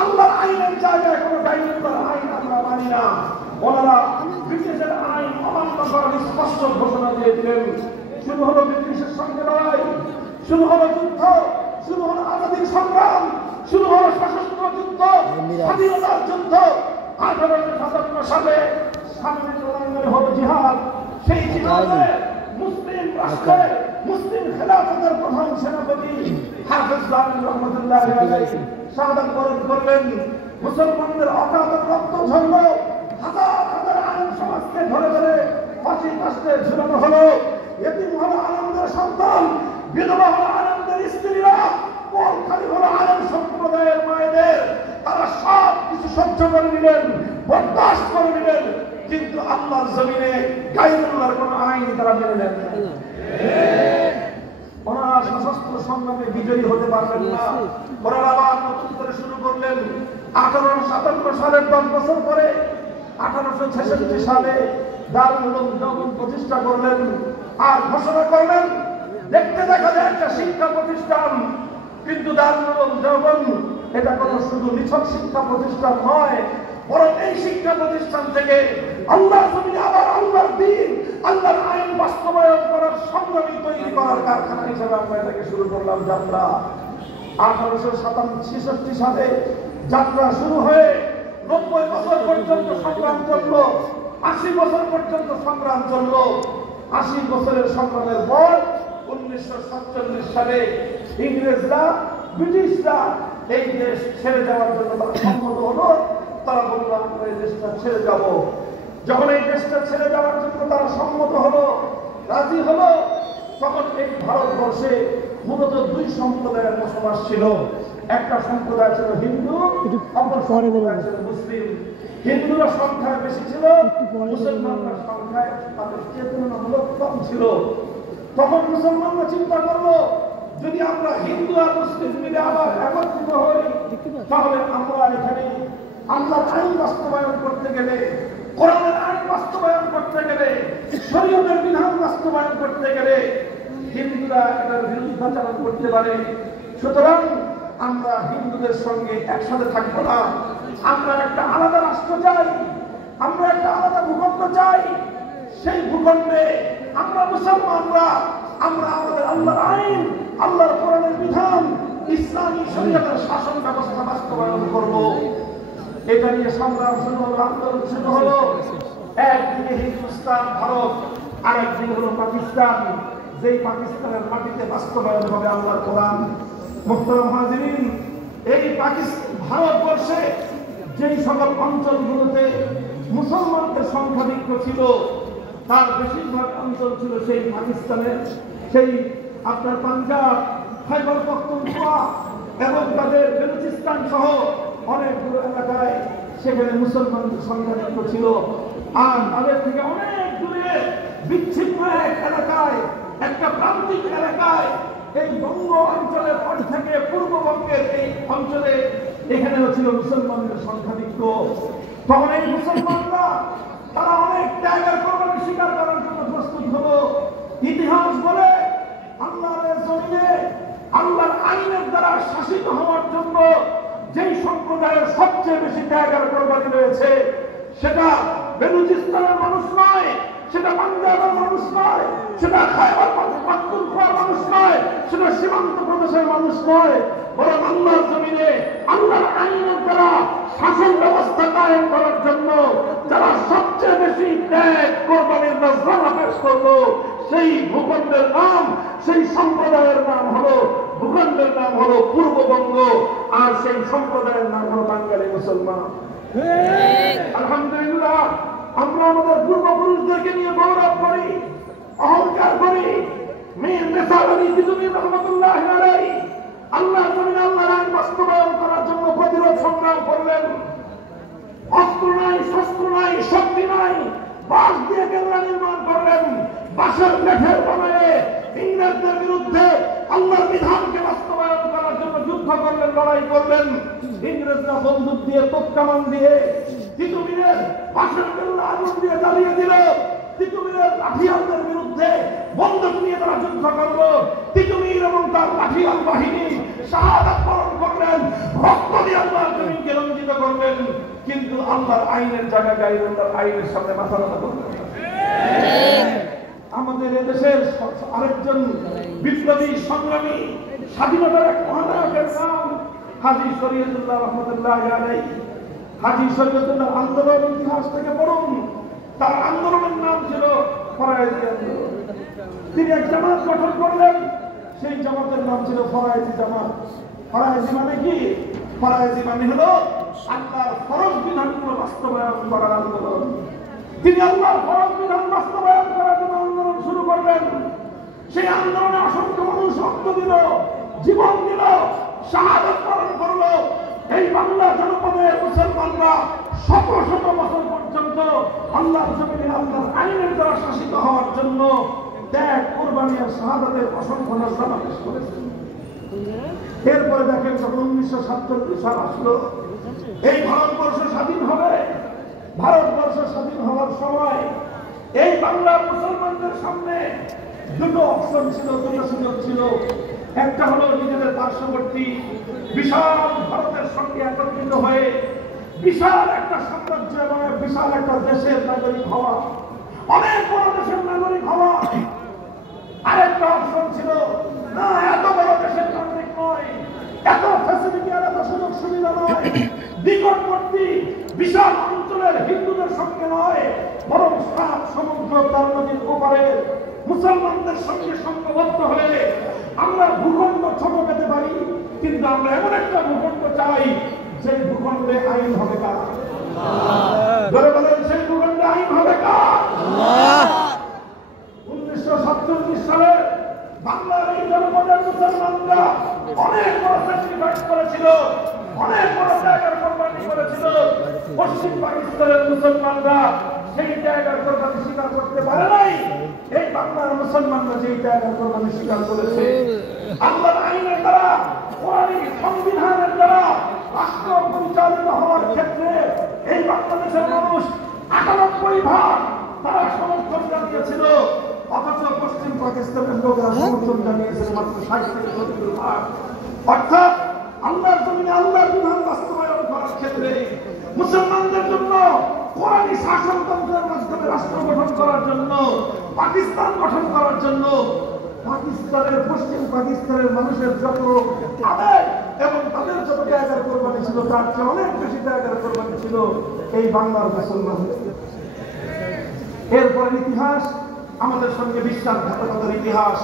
আল্লাহর আইনের জায়গায় কোনো গায়রুল্লাহর আইন আমরা মানি না। ওনারা ব্রিটিশের আইন অমান্য করার স্পষ্ট ঘোষণা দিয়ে দিলেন। শুরু হলো ব্রিটিশের সঙ্গে লড়াই, শুরু হলো যুদ্ধ, শুরু হলো আজাদী সংগ্রাম, শুরু হলো সশস্ত্র যুদ্ধ, স্বাধীনতার যুদ্ধ। 1857 সালে সামনে হলো জিহাদ। সেই জিহাদে মুসলিম রাষ্ট্রে মুসলিম খেলাফতের প্রধান সেনাপতি হাফেজ জামিল রহমতুল্লাহি আলাইহি শাহাদাত বরণ করলেন। মুসলমানদের অকাতর রক্ত ঝরল, হাজার হাজার আলেম সমাজকে ধরে ধরে ফাঁসির কাস্টে ঝুলানো হলো। এতিম হলো আলেমদের সন্তান, বিধবা হলো আলেমদের স্ত্রীরা, পরখালি হলো আলেম সম্প্রদায়ের মায়েদের। তারা সব কিছু সহ্য করে নিলেন, বরদাস্ত করে নিলেন, কিন্তু আল্লাহর জমিনে গায়রুল্লাহর কোন আইন তারা মেনে নেন না। ওনারা সশস্ত্র সংগ্রামে বিজয়ী হতে পারলেন না। ওনারা আবার নতুন করে শুরু করলেন। 1857 সালের 10 বছর পরে 1866 সালে দারুল উলুম দেওবন্দ প্রতিষ্ঠা করলেন আর ঘোষণা করলেন দেখতে দেখা যায় একটা শিক্ষা প্রতিষ্ঠান, কিন্তু দারুল উলুম দেওবন্দ এটা কোনো শুধু নিছক শিক্ষা প্রতিষ্ঠান নয়, বরং এই শিক্ষা প্রতিষ্ঠান থেকে আল্লাহ জমিনে আবার আল্লাহর দ্বীন, আল্লাহর আইন বাস্তবায়ন করার সংগ্রামী তৈরি করার কারখানা হিসেবে আমরা এটাকে শুরু করলাম যাত্রা। 1866 সালে যাত্রা শুরু হয়ে 90 বছর পর্যন্ত সংগ্রাম চলল, 80 বছর পর্যন্ত সংগ্রাম চলল। 80 বছরের সংগ্রামের পর 1947 সালে ইংরেজরা, ব্রিটিশরা এই দেশ ছেড়ে যাওয়ার জন্য সম্মত হলো। তারা বলল আমরা এই দেশটা ছেড়ে যাব। যখন এই দেশটা ছেড়ে যাওয়ার জন্য তারা সম্মত হলো, রাজি হলো, তখন এই ভারতবর্ষে মূলত দুই সম্প্রদায়ের বসবাস ছিল। একটা সম্প্রদায় ছিল হিন্দু, অপর সম্প্রদায় ছিল মুসলিম। হিন্দুরা সংখ্যায় বেশি ছিল, মুসলমানরা সংখ্যায় তাদের তুলনামূলক কম ছিল। তখন মুসলমানরা চিন্তা করলো, যদি আমরা হিন্দু আর মুসলিম মিলে আবার একত্রিত হই, তাহলে আমরা এখানে আল্লাহর আইন বাস্তবায়ন করতে গেলে, কোরআনের আইন বাস্তবায়ন করতে গেলে, শরীয়তের বিধান বাস্তবায়ন করতে গেলে হিন্দুরা এটার বিরুদ্ধাচরণ করতে পারে। সুতরাং আমরা হিন্দুদের সঙ্গে একসাথে থাকবো না, আমরা একটা আলাদা রাষ্ট্র চাই, আমরা একটা আলাদা ভূখণ্ড চাই। সেই ভূখণ্ডে আমরা মুসলমানরা আমরা আমাদের আল্লাহর আইন, আল্লাহর কোরআনের বিধান, ইসলামী শরীয়তের শাসন ব্যবস্থা বাস্তবায়ন করব। এটা নিয়ে সংগ্রাম শুরু হলো, আন্দোলন শুরু হলো। একদিকে হিন্দুস্তান ভারত, আরেকদিকে হলো পাকিস্তান। যেই পাকিস্তানের মাটিতে বাস্তবায়ন হবে আল্লাহর কোরআন। মুহতারাম হাজিরিন, এই পাকিস্তান ভারতবর্ষে যেই সকল অঞ্চলগুলোতে মুসলমানদের সংখ্যাধিক্য ছিল, তার বেশিরভাগ অঞ্চল ছিল সেই পাকিস্তানের, সেই আপনার পাঞ্জাব, খাইবার পখতুনখোয়া এবং তাদের বেলুচিস্তান সহ অনেকগুলো এলাকায় সেখানে মুসলমানদের সংখ্যাধিক্য ছিল। আর তাদের থেকে অনেক দূরে বিচ্ছিন্ন এক এলাকায়, একটা প্রান্তিক এলাকায়, এই বঙ্গ অঞ্চলের পর থেকে পূর্ববঙ্গের এই অঞ্চলে এখানেও ছিল মুসলমানদের সংখ্যাধিক্য। তখন এই মুসলমানরা তারা অনেক ত্যাগের কোরবানি স্বীকার করার জন্য প্রস্তুত হলো। ইতিহাস বলে আল্লাহর জমিনে আল্লাহর আইনের দ্বারা শাসিত হওয়ার জন্য যেই সম্প্রদায়ের সবচেয়ে বেশি ত্যাগের কোরবানি রয়েছে, সেটা বেলুচিস্তানের মানুষ নয়, সেটা পাঞ্জাবের মানুষ নয়, সেটা খাইবার পাখতুনখোয়ার মানুষ নয়, সেটা সীমান্ত প্রদেশের মানুষ নয়, বরং আল্লাহর জমিনে আল্লাহর আইনের দ্বারা শাসন ব্যবস্থা কায়েম করার জন্য যারা সবচেয়ে বেশি ত্যাগ কোরবানির নজরানা পেশ করলো, সেই ভূখণ্ডের নাম, সেই সম্প্রদায়ের নাম হলো, ভূখণ্ডের নাম হলো পূর্ববঙ্গ, আর সেই সম্প্রদায়ের নাম হলো বাঙালি মুসলমান। আলহামদুলিল্লাহ, আমরা আমাদের পূর্বপুরুষদেরকে নিয়ে গৌরব করি, অহংকার করি। মীর নেসার আলী তিতুমী রহমাতুল্লাহ আলাইহি আল্লাহর জমিনে আল্লাহর আইন বাস্তবায়ন করার জন্য প্রতিরোধ সংগ্রাম করলেন। অস্ত্র নাই, শস্ত্র নাই, শক্তি নাই, বাঁশ দিয়ে কেল্লা নির্মাণ করলেন, বাঁশের লেঠের বানায়ে ইংরেজদের বিরুদ্ধে আল্লাহর বিধানকে বাস্তবায়ন করার জন্য যুদ্ধ করলেন, লড়াই করলেন। ইংরেজরা বন্দুক দিয়ে, তোপ কামান দিয়ে তিতুমীরের বাঁশের কেল্লা আগুন দিয়ে জ্বালিয়ে দিল। তিতুমীরের লাঠিয়ালদের বিরুদ্ধে বন্দুক নিয়ে তারা যুদ্ধ করল। তিতুমীর এবং তার লাঠিয়াল বাহিনী শাহাদাত বরণ করলেন, রক্ত দিয়ে আল্লাহর জমিনকে রঞ্জিত করলেন। কিন্তু আল্লাহর আইনের জায়গায় আল্লাহর আইনের সামনে মাথা নত করলেন। আমাদের এদেশের আরেকজন বিপ্লবী সংগ্রামী, স্বাধীনতার এক মহানায়কের নাম হাজী শরীয়তুল্লাহ রহমতুল্লাহ আলাইহি। হাজী শরীয়তুল্লাহ আন্দোলন ইতিহাস থেকে পড়ুন, তার আন্দোলনের নাম ছিল ফরায়েজি আন্দোলন। তিনি এক জামাত গঠন করলেন, সেই জামাতের নাম ছিল ফরায়েজি জামাত। ফরায়েজি মানে কি? ফরায়েজি মানে হলো আল্লাহর ফরজ বিধানগুলো বাস্তবায়ন করার আন্দোলন। তিনি আল্লাহর ফরজ বিধান বাস্তবায়ন করার জন্য আন্দোলন শুরু করলেন। সেই আন্দোলনে অসংখ্য মানুষ রক্ত দিল, জীবন দিল, শাহাদাত বরণ করলো। এই বাংলা জনপদের মুসলমানরা শত শত বছর পর্যন্ত আল্লাহর জমিনে আল্লাহর আইনের দ্বারা শাসিত হওয়ার জন্য ত্যাগ, কোরবানি আর শাহাদাতের অসংখ্য নজরানা পেশ করেছেন। এরপরে দেখেন, যখন 1947 সাল আসলো, এই ভারতবর্ষ স্বাধীন হবে। ভারতবর্ষ স্বাধীন হওয়ার সময় এই বাংলার মুসলমানদের সামনে দুটো অপশন ছিল, দুটো সুযোগ ছিল। একটা হলো নিজেদের পার্শ্ববর্তী বিশাল ভারতের সঙ্গে একত্রিত হয়ে বিশাল একটা সাম্রাজ্য এবং বিশাল একটা দেশের নাগরিক হওয়া, অনেক বড় দেশের নাগরিক হওয়া। আরেকটা অপশন ছিল, না এত বড় দেশের নাগরিক নয়, এত ফ্যাসিলিটি আর এত সুযোগ সুবিধা নয়, নিকটবর্তী বিশাল অঞ্চলের হিন্দুদের সঙ্গে নয়, বরং সাত সমুদ্র তার নদীর ওপারে মুসলমানদের সঙ্গে সংঘবদ্ধ হয়ে আমরা ভূখণ্ড ছোট পেতে পারি, কিন্তু আমরা এমন একটা ভূখণ্ড চাই যে ভূখণ্ডে আইন হবে কার? ধরে বলেন, সেই ভূখণ্ডে আইন হবে কার? 1947 সালে বাংলার এই জনপদের মুসলমানরা অনেক বড় স্যাক্রিফাইস করেছিল, অনেক বড় জায়গার কোরবানি করেছিল। পশ্চিম পাকিস্তানের মুসলমানরা সেই জায়গার কোরবানি স্বীকার করতে পারে নাই। এই বাংলার মুসলমানরা যেই জায়গার কোরবানি স্বীকার করেছে, আল্লাহর আইনের দ্বারা, কোরআনিক সংবিধানের দ্বারা রাষ্ট্র পরিচালিত হওয়ার ক্ষেত্রে এই বাংলাদেশের মানুষ 98% তারা সমর্থন জানিয়েছিল। অথচ পশ্চিম পাকিস্তানের লোকেরা সমর্থন জানিয়েছিল মাত্র 60-70%। অর্থাৎ আল্লাহর জমিনে আল্লাহর বিধান বাস্তবায়ন করার ক্ষেত্রে মুসলমানদের জন্য কোরআনী শাসনতন্ত্রের মাধ্যমে রাষ্ট্র গঠন করার জন্য, পাকিস্তান গঠন করার জন্য পাকিস্তানের, পশ্চিম পাকিস্তানের মানুষের যত আবেগ এবং তাদের যত জায়গার কোরবানি ছিল, তার চেয়ে অনেক বেশি জায়গার কোরবানি ছিল এই বাংলার মুসলমানদের। এরপরে ইতিহাস আমাদের সঙ্গে বিশ্বাসঘাতকতার ইতিহাস।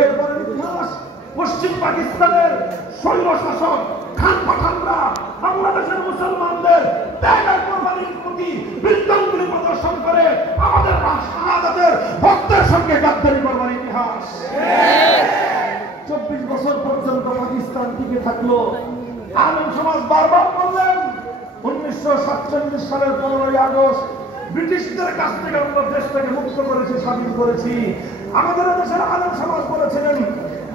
এরপরে ইতিহাস পশ্চিম পাকিস্তানের শৈল শাসক খান পাঠানরা বাংলাদেশের মুসলমানদের ত্যাগের কোরবানির প্রতি বিদ্যাঙ্গুলি প্রদর্শন করে আমাদের শাহাদাতের ভক্তের সঙ্গে গাদ্দারি করবার ইতিহাস। 24 বছর পর্যন্ত পাকিস্তান টিকে থাকলো। আলেম সমাজ বারবার বললেন 1947 সালের 15ই আগস্ট ব্রিটিশদের কাছ থেকে আমরা দেশটাকে মুক্ত করেছি, স্বাধীন করেছি। আমাদের দেশের আলেম সমাজ বলেছিলেন,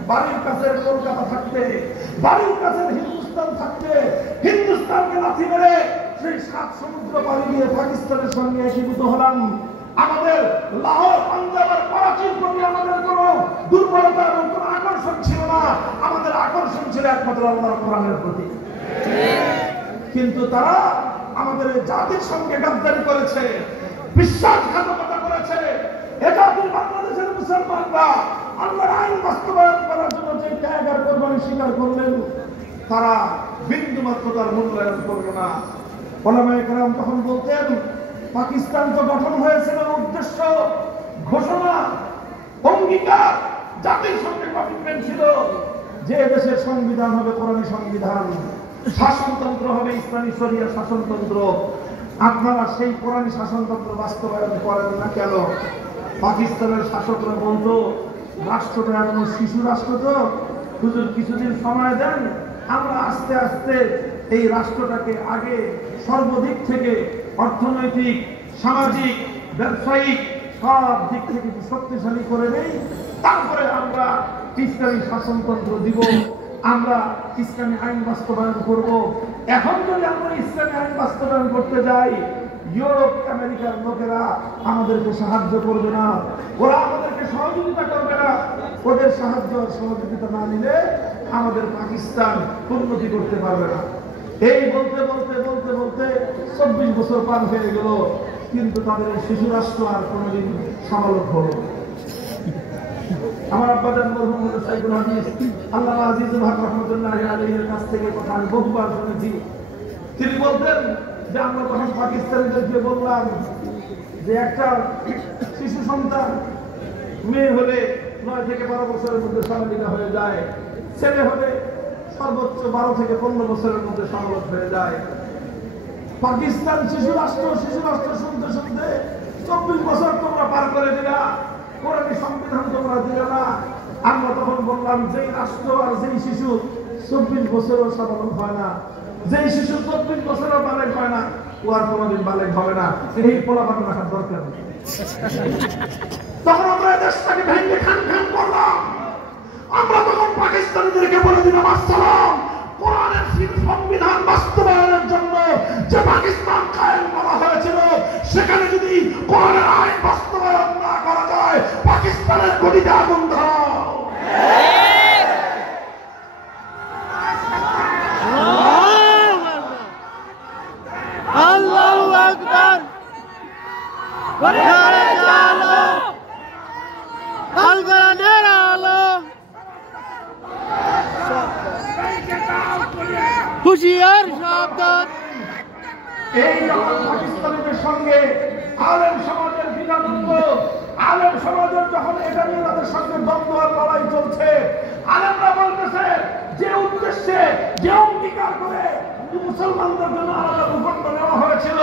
বাড়ির কাছে কলকাতা থাকতে, বাড়ির কাছে হিন্দুস্তান থাকতে, হিন্দুস্তানকে লাথি মেরে সেই 7 সমুদ্র পাড়ি দিয়ে পাকিস্তানের সঙ্গে একীভূত হলাম। আমাদের লাহোর, পাঞ্জাব আর করাচির প্রতি আমাদের কোনো দুর্বলতা এবং কোনো আকর্ষণ ছিল না। আমাদের আকর্ষণ ছিল একমাত্র আল্লাহর কোরআনের প্রতি। কিন্তু তারা আমাদের জাতির সঙ্গে গাদ্দারি করেছে, বিশ্বাসঘাতকতা করেছে। এ জাতির বাংলাদেশের মুসলমানরা আল্লাহর আইন বাস্তবায়ন করার জন্য যে ত্যাগ আর কোরবানি স্বীকার করলেন, তারা বিন্দুমাত্র তার মূল্যায়ন করল না। ওলামায়ে কেরাম তখন বলতেন, পাকিস্তান তো গঠন হয়েছিল উদ্দেশ্য, ঘোষণা, অঙ্গীকার, জাতির সঙ্গে কমিটমেন্ট ছিল যে দেশের সংবিধান হবে কোরআনী সংবিধান, শাসনতন্ত্র হবে ইসলামী শরিয়া শাসনতন্ত্র। আপনারা সেই কোরআনী শাসনতন্ত্র বাস্তবায়ন করেন না কেন? পাকিস্তানের শাসকরা বলতো, রাষ্ট্রটা এখন শিশু রাষ্ট্র, তো হুজুর কিছুদিন সময় দেন, আমরা আস্তে আস্তে এই রাষ্ট্রটাকে আগে সর্বদিক থেকে অর্থনৈতিক, সামাজিক, ব্যবসায়িক সব দিক থেকে শক্তিশালী করে নেই, তারপরে আমরা ইসলামী শাসনতন্ত্র দিব, আমরা ইসলামী আইন বাস্তবায়ন করব। এখন যদি আমরা ইসলামী আইন বাস্তবায়ন করতে যাই, ইউরোপ আমেরিকার লোকেরা আমাদেরকে সাহায্য করবে না, ওরা আমাদেরকে সহযোগিতা করবে না। ওদের সাহায্য সহযোগিতা না নিলে আমাদের পাকিস্তান উন্নতি করতে পারবে না। এই বলতে বলতে বলতে বলতে 24 বছর পার হয়ে গেল, কিন্তু তাদের এই শিশু রাষ্ট্র আর কোনোদিন সমালোচ হল। আমার আব্বাজান মরহুম সাইদুল হাদিস আল্লামা আজিজুল হক রহমাতুল্লাহি আলাইহির কাছ থেকে কথা আমি বহুবার শুনেছি। তিনি বলতেন যে আমরা তখন পাকিস্তানিদেরকে বললাম যে একটা শিশু সন্তান মেয়ে হলে 9 থেকে 12 বছরের মধ্যে সামালিকা হয়ে যায়, ছেলে হলে সর্বোচ্চ 12 থেকে 15 বছরের মধ্যে সমালোচ হয়ে যায়। পাকিস্তান শিশু রাষ্ট্র শুনতে শুনতে 24 বছর তোমরা পার করে দিলা, কোরআনী সংবিধান তোমরা দিলে না। আমরা তখন বললাম, যেই রাষ্ট্র আর যেই শিশু 24 বছরও সাধারণ হয় না, যেই শিশু 24 বছরও বালেগ হয় না, ও আর কোনোদিন বালেগ হবে না। এই পোলাপান রাখার দরকার নেই। তখন আমরা দেশটাকে ভেঙে খান খান করলাম। আমরা তখন পাকিস্তানিদেরকে বলে দিলাম, আসসালাম, কোরআনের সংবিধান বাস্তবায়নের জন্য যে পাকিস্তান কায়েম করা হয়েছিল, সেখানে যদি কোরআনের আইন বাস্তবায়ন না করা যায়, পাকিস্তানের গদিতে আগুন ধরাও। হুশিয়ার সাবধান। এই যখন পাকিস্তানিদের সঙ্গে আলেম সমাজের বিধানন্দ, আলেম সমাজের যখন এটা নিয়ে তাদের সঙ্গে দ্বন্দ্ব আর লড়াই চলছে, আলেমরা বলতেছে যে উদ্দেশ্যে যে অঙ্গীকার করে মুসলমানদের জন্য আলাদা ভূখণ্ড নেওয়া হয়েছিল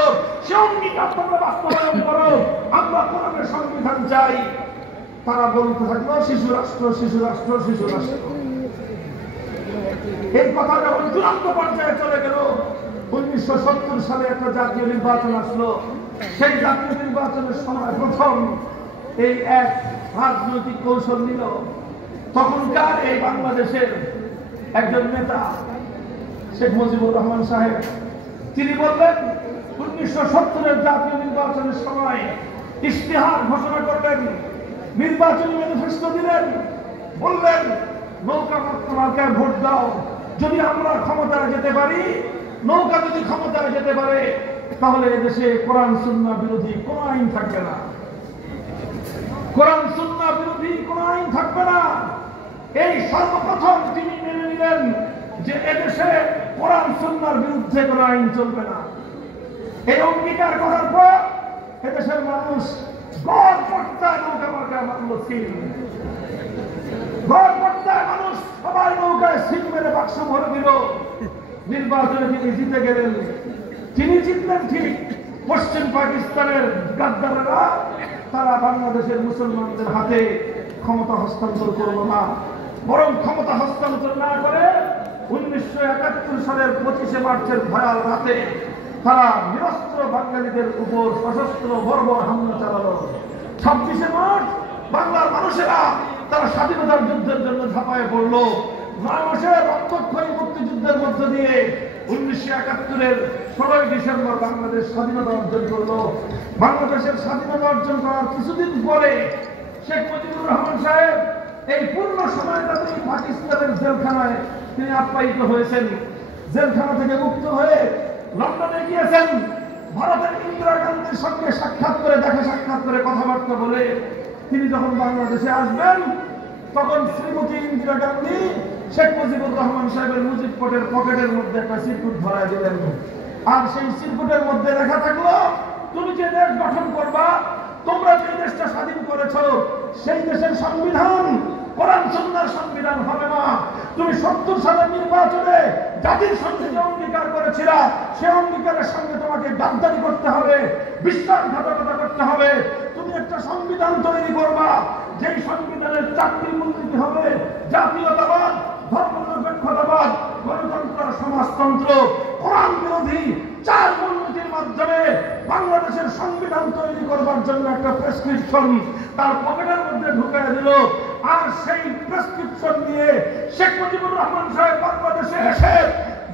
সে অঙ্গীকার তোমরা বাস্তবায়ন করো, আমরা কোরআনের সংবিধান চাই। তারা বলতে থাকলো শিশু রাষ্ট্র, শিশু রাষ্ট্র, শিশু রাষ্ট্র। এই কথা যখন চূড়ান্ত পর্যায়ে চলে গেল, 1970 সালে একটা জাতীয় নির্বাচন আসলো। সেই জাতীয় নির্বাচনের সময় প্রথম এই এক রাজনৈতিক কৌশল নিল তখনকার এই বাংলাদেশের একজন নেতা শেখ মুজিবুর রহমান সাহেব। তিনি বললেন 1970-এর জাতীয় নির্বাচনের সময় ইশতেহার ঘোষণা করলেন, নির্বাচনী ম্যানিফেস্টো দিলেন, বললেন নৌকা মার্কায় ভোট দাও, যদি আমরা ক্ষমতায় যেতে পারি, নৌকা যদি ক্ষমতায় যেতে পারে তাহলে এদেশে কোরআন সুন্নাহ বিরোধী কোন আইন থাকবে না, কোরআন সুন্নাহ বিরোধী কোন আইন থাকবে না। এই সর্বপ্রথম তিনি মেনে নিলেন যে এদেশে কোরআন সুন্নাহর বিরুদ্ধে কোন আইন চলবে না। এই অঙ্গীকার করার পর এদেশের মানুষ গড়পড়তায় নৌকা মার্কায় মানল সিল, গড়পড়তায় মানুষ সবাই নৌকায় সিল মেরে বাক্স ভরে দিল। নির্বাচনে তিনি জিতে গেলেন। তিনি জিতলেন ঠিক, পশ্চিম পাকিস্তানের গাদ্দারেরা তারা বাংলাদেশের মুসলমানদের হাতে ক্ষমতা হস্তান্তর করলো না, বরং ক্ষমতা হস্তান্তর না করে 1971 সালের 25শে মার্চের ভয়াল রাতে তারা নিরস্ত্র বাঙালিদের উপর সশস্ত্র বর্বর হামলা চালালো। 26শে মার্চ বাংলার মানুষেরা তারা স্বাধীনতার যুদ্ধের জন্য ঝাঁপায়ে পড়লো। 9 মাসের রক্তক্ষয়ী মুক্তিযুদ্ধের মধ্য দিয়ে 1971-এর 16 ডিসেম্বর বাংলাদেশ স্বাধীনতা অর্জন করলো। বাংলাদেশের স্বাধীনতা অর্জন করার কিছুদিন পরে শেখ মুজিবুর রহমান সাহেব এই পূর্ণ সময়টাতেই পাকিস্তানের জেলখানায় তিনি আপ্যায়িত হয়েছেন। জেলখানা থেকে মুক্ত হয়ে লন্ডনে গিয়েছেন। ভারতের ইন্দিরা গান্ধীর সঙ্গে সাক্ষাৎ করে, দেখা সাক্ষাৎ করে কথাবার্তা বলে তিনি যখন বাংলাদেশে আসবেন তখন শ্রীমতী ইন্দিরা গান্ধী শেখ মুজিবুর রহমান সাহেবের মুজিব কোটের পকেটের মধ্যে একটা চিরকুট ধরায় দিলেন। আর সেই চিরকুটের মধ্যে লেখা থাকলো, তুমি যে দেশ গঠন করবা, তোমরা যে দেশটা স্বাধীন করেছো, সেই দেশের সংবিধান কোরআন সুন্নাহর সংবিধান হবে না। তুমি 70 সালের নির্বাচনে জাতির সঙ্গে যে অঙ্গীকার করেছিলা, সে অঙ্গীকারের সঙ্গে তোমাকে গাদ্দারি করতে হবে, বিশ্বাসঘাতকতা করতে হবে। তুমি একটা সংবিধান তৈরি করবা, যেই সংবিধানের 4টি মূলনীতি হবে জাতীয়তাবাদ, ধর্মনিরপেক্ষতাবাদ, গণতন্ত্র, সমাজতন্ত্র। কোরআন বিরোধী 4 মূলনীতির মাধ্যমে বাংলাদেশের সংবিধান তৈরি করবার জন্য একটা প্রেসক্রিপশন তার পকেটের মধ্যে ঢুকিয়ে দিল। আর সেই প্রেসক্রিপশন নিয়ে শেখ মুজিবুর রহমান সাহেব বাংলাদেশে এসে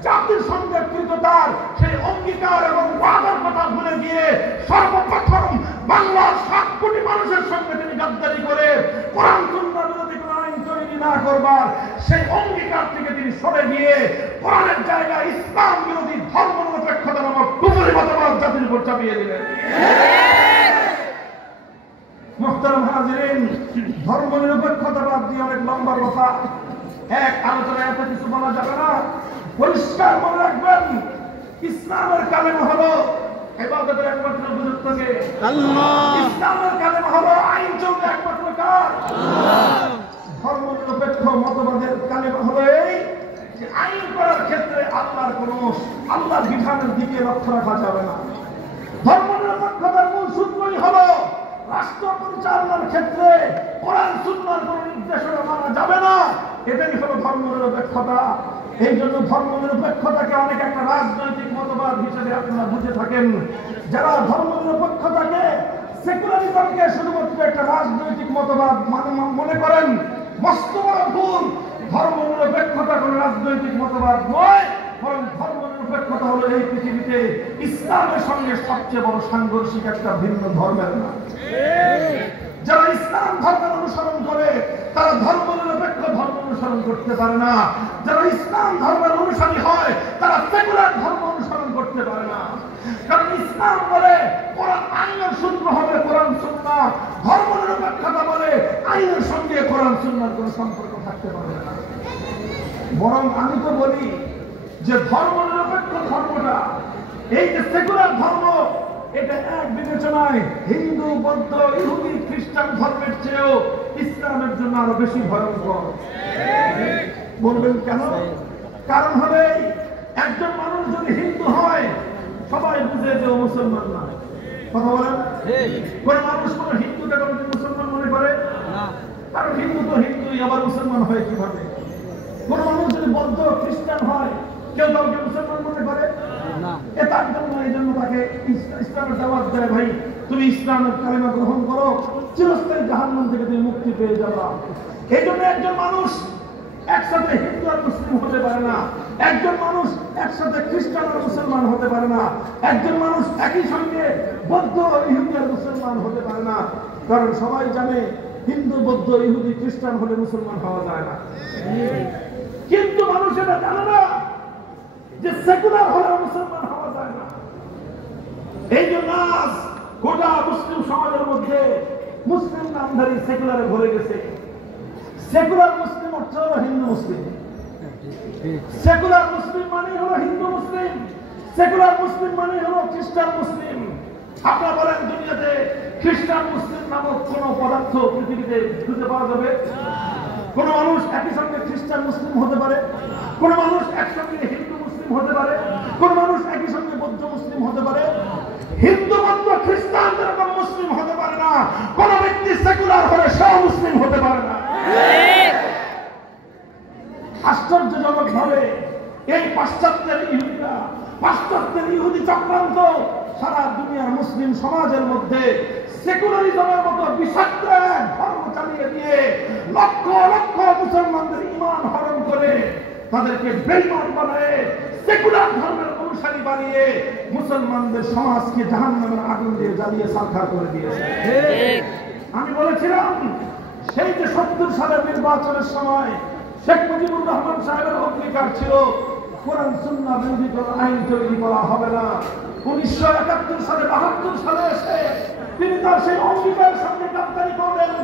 জাতির সঙ্গে কৃততার সেই অঙ্গীকার এবং ওয়াদার কথা ভুলে গিয়ে সর্বপ্রথম বাংলার 7 কোটি মানুষের সঙ্গে তিনি গাদ্দারি করে কোরআন সুন্নাহ বিরোধী কোন আইন তৈরি না করবার সেই অঙ্গীকার থেকে তিনি সরে গিয়ে কোরআনের জায়গায় ইসলাম বিরোধী ধর্মনিরপেক্ষতা নামক টুকরি মতবাদ জাতির উপর চাপিয়ে দিলেন। মুহতারাম হাজিরিন, ধর্মনিরপেক্ষতাবাদ দিয়ে অনেক লম্বা কথা, এক আলোচনায় এত কিছু বলা যাবে না। পরিষ্কার মনে রাখবেন, ইসলামের কালেমা হলো ইবাদতের একমাত্র গুরুত্বকে আল্লাহ, ইসলামের কালেমা হলো আইন চলবে একমাত্র কার আল্লাহ। ধর্মনিরপেক্ষ মতবাদের কালেমা হলো এই যে আইন করার ক্ষেত্রে আল্লাহর বিধানের দিকে লক্ষ্য রাখা যাবে না। ধর্মনিরপেক্ষতার মূল সূত্রই হলো রাষ্ট্র পরিচালনার ক্ষেত্রে কোরআন সুন্নাহর কোন নির্দেশনা মানা যাবে না। এটাই হলো ধর্মনিরপেক্ষতা। এই জন্য ধর্মনিরপেক্ষতাকে অনেক একটা রাজনৈতিক মতবাদ হিসেবে আপনারা বুঝে থাকেন। যারা ধর্মনিরপেক্ষতাকে, সেকুলারিজমকে শুধুমাত্র একটা রাজনৈতিক মতবাদ মনে করেন, মস্ত বড় ভুল। ধর্মনিরপেক্ষতা কোন রাজনৈতিক মতবাদ নয়, বরং ধর্মনিরপেক্ষতা হলো এই পৃথিবীতে ইসলামের সঙ্গে সবচেয়ে বড় সাংঘর্ষিক একটা ভিন্ন ধর্মের নাম। যারা ইসলাম ধর্মের অনুসরণ করে তারা ধর্মনিরপেক্ষ ধর্ম অনুসরণ করতে পারে না। যারা ইসলাম ধর্মের অনুসারী হয় তারা সেকুলার ধর্ম অনুসরণ করতে পারে না। কারণ ইসলাম বলে কোরআন আইনের সূত্র হবে কোরআন সুন্নাহ ধর্মনিরপেক্ষতা বলে আইনের সঙ্গে কোরআন সুন্নাহর কোনো সম্পর্ক থাকতে পারে না। বরং আমি তো বলি যে ধর্মনিরপেক্ষ ধর্মটা, এই যে সেকুলার ধর্ম, এটা এক বিবেচনায় হিন্দু, বৌদ্ধ, ইহুদি, খ্রিস্টান ধর্মের চেয়েও ইসলামের জন্য আরো বেশি ভয়ঙ্কর। বলবেন কেন? কারণ হলে একজন মানুষ যদি হিন্দু হয় সবাই বুঝে যে ও মুসলমান না। কথা বলেন? কোন মানুষ কোন হিন্দুকে মুসলমান মনে করে? কারণ হিন্দু তো হিন্দুই, আবার মুসলমান হয় কিভাবে? কোন মানুষ যদি বৌদ্ধ, খ্রিস্টান হয় কেউ কাউকে মুসলমান মনে করে না। তার জন্য এই জন্য তাকে ইসলামের দাওয়াত দেয়, ভাই তুমি ইসলামের কালেমা গ্রহণ করো, চিরস্থায়ী জাহান্নাম থেকে তুমি মুক্তি পেয়ে যাবা। এই জন্য একজন মানুষ একসাথে হিন্দু আর মুসলিম হতে পারে না, একজন মানুষ একসাথে খ্রিস্টান আর মুসলমান হতে পারে না, একজন মানুষ একই সঙ্গে বৌদ্ধ, ইহুদি আর মুসলমান হতে পারে না। কারণ সবাই জানে হিন্দু, বৌদ্ধ, ইহুদি, খ্রিস্টান হলে মুসলমান হওয়া যায় না। কিন্তু মানুষ এটা জানে না যে সেকুলার হলে মুসলমান হওয়া যায় না। এই জন্য আজ গোটা মুসলিম সমাজের মধ্যে মুসলিম নামধারী সেকুলারে ভরে গেছে। সেকুলার মুসলিম অর্থ হলো হিন্দু মুসলিম, সেকুলার মুসলিম মানে হলো হিন্দু মুসলিম, সেকুলার মুসলিম মানে হলো খ্রিস্টান মুসলিম। আপনারা বলেন দুনিয়াতে খ্রিস্টান মুসলিম নামক কোন পদার্থ পৃথিবীতে খুঁজে পাওয়া যাবে? কোন মানুষ একই সঙ্গে খ্রিস্টান মুসলিম হতে পারে? কোন মানুষ একসঙ্গে হিন্দু মুসলিম হতে পারে? কোন মানুষ একই সঙ্গে বৌদ্ধ মুসলিম হতে পারে? হিন্দু, বৌদ্ধ, খ্রিস্টান যেরকম মুসলিম হতে পারে না, কোন ব্যক্তি সেকুলার হলে সব মুসলিম হতে পারে না। আশ্চর্যজনক ভাবে এই পাশ্চাত্যের ইহুদিরা, পাশ্চাত্যের ইহুদি চক্রান্ত সারা দুনিয়ার মুসলিম সমাজের মধ্যে সেকুলারিজমের মতো বিষাক্ত ধর্ম চালিয়ে দিয়ে লক্ষ লক্ষ মুসলমানদের ঈমান হরণ করে তাদেরকে বেঈমান বানায়, সেকুলার ধর্মের অনুসারী বানিয়ে মুসলমানদের সমাজকে জাহান্নামের আগুন দিয়ে জ্বালিয়ে সারখার করে দিয়েছে। আমি বলেছিলাম সেই যে 70 সালের নির্বাচনের সময় শেখ মুজিবুর রহমান সাহেবের অঙ্গীকার ছিল কোরআন সুন্নাহ বিরোধী কোনো আইন তৈরি করা হবে না। 1971 সালে 72 সালে এসে তিনি তার সেই অঙ্গীকারের সঙ্গে গাদ্দারি করলেন,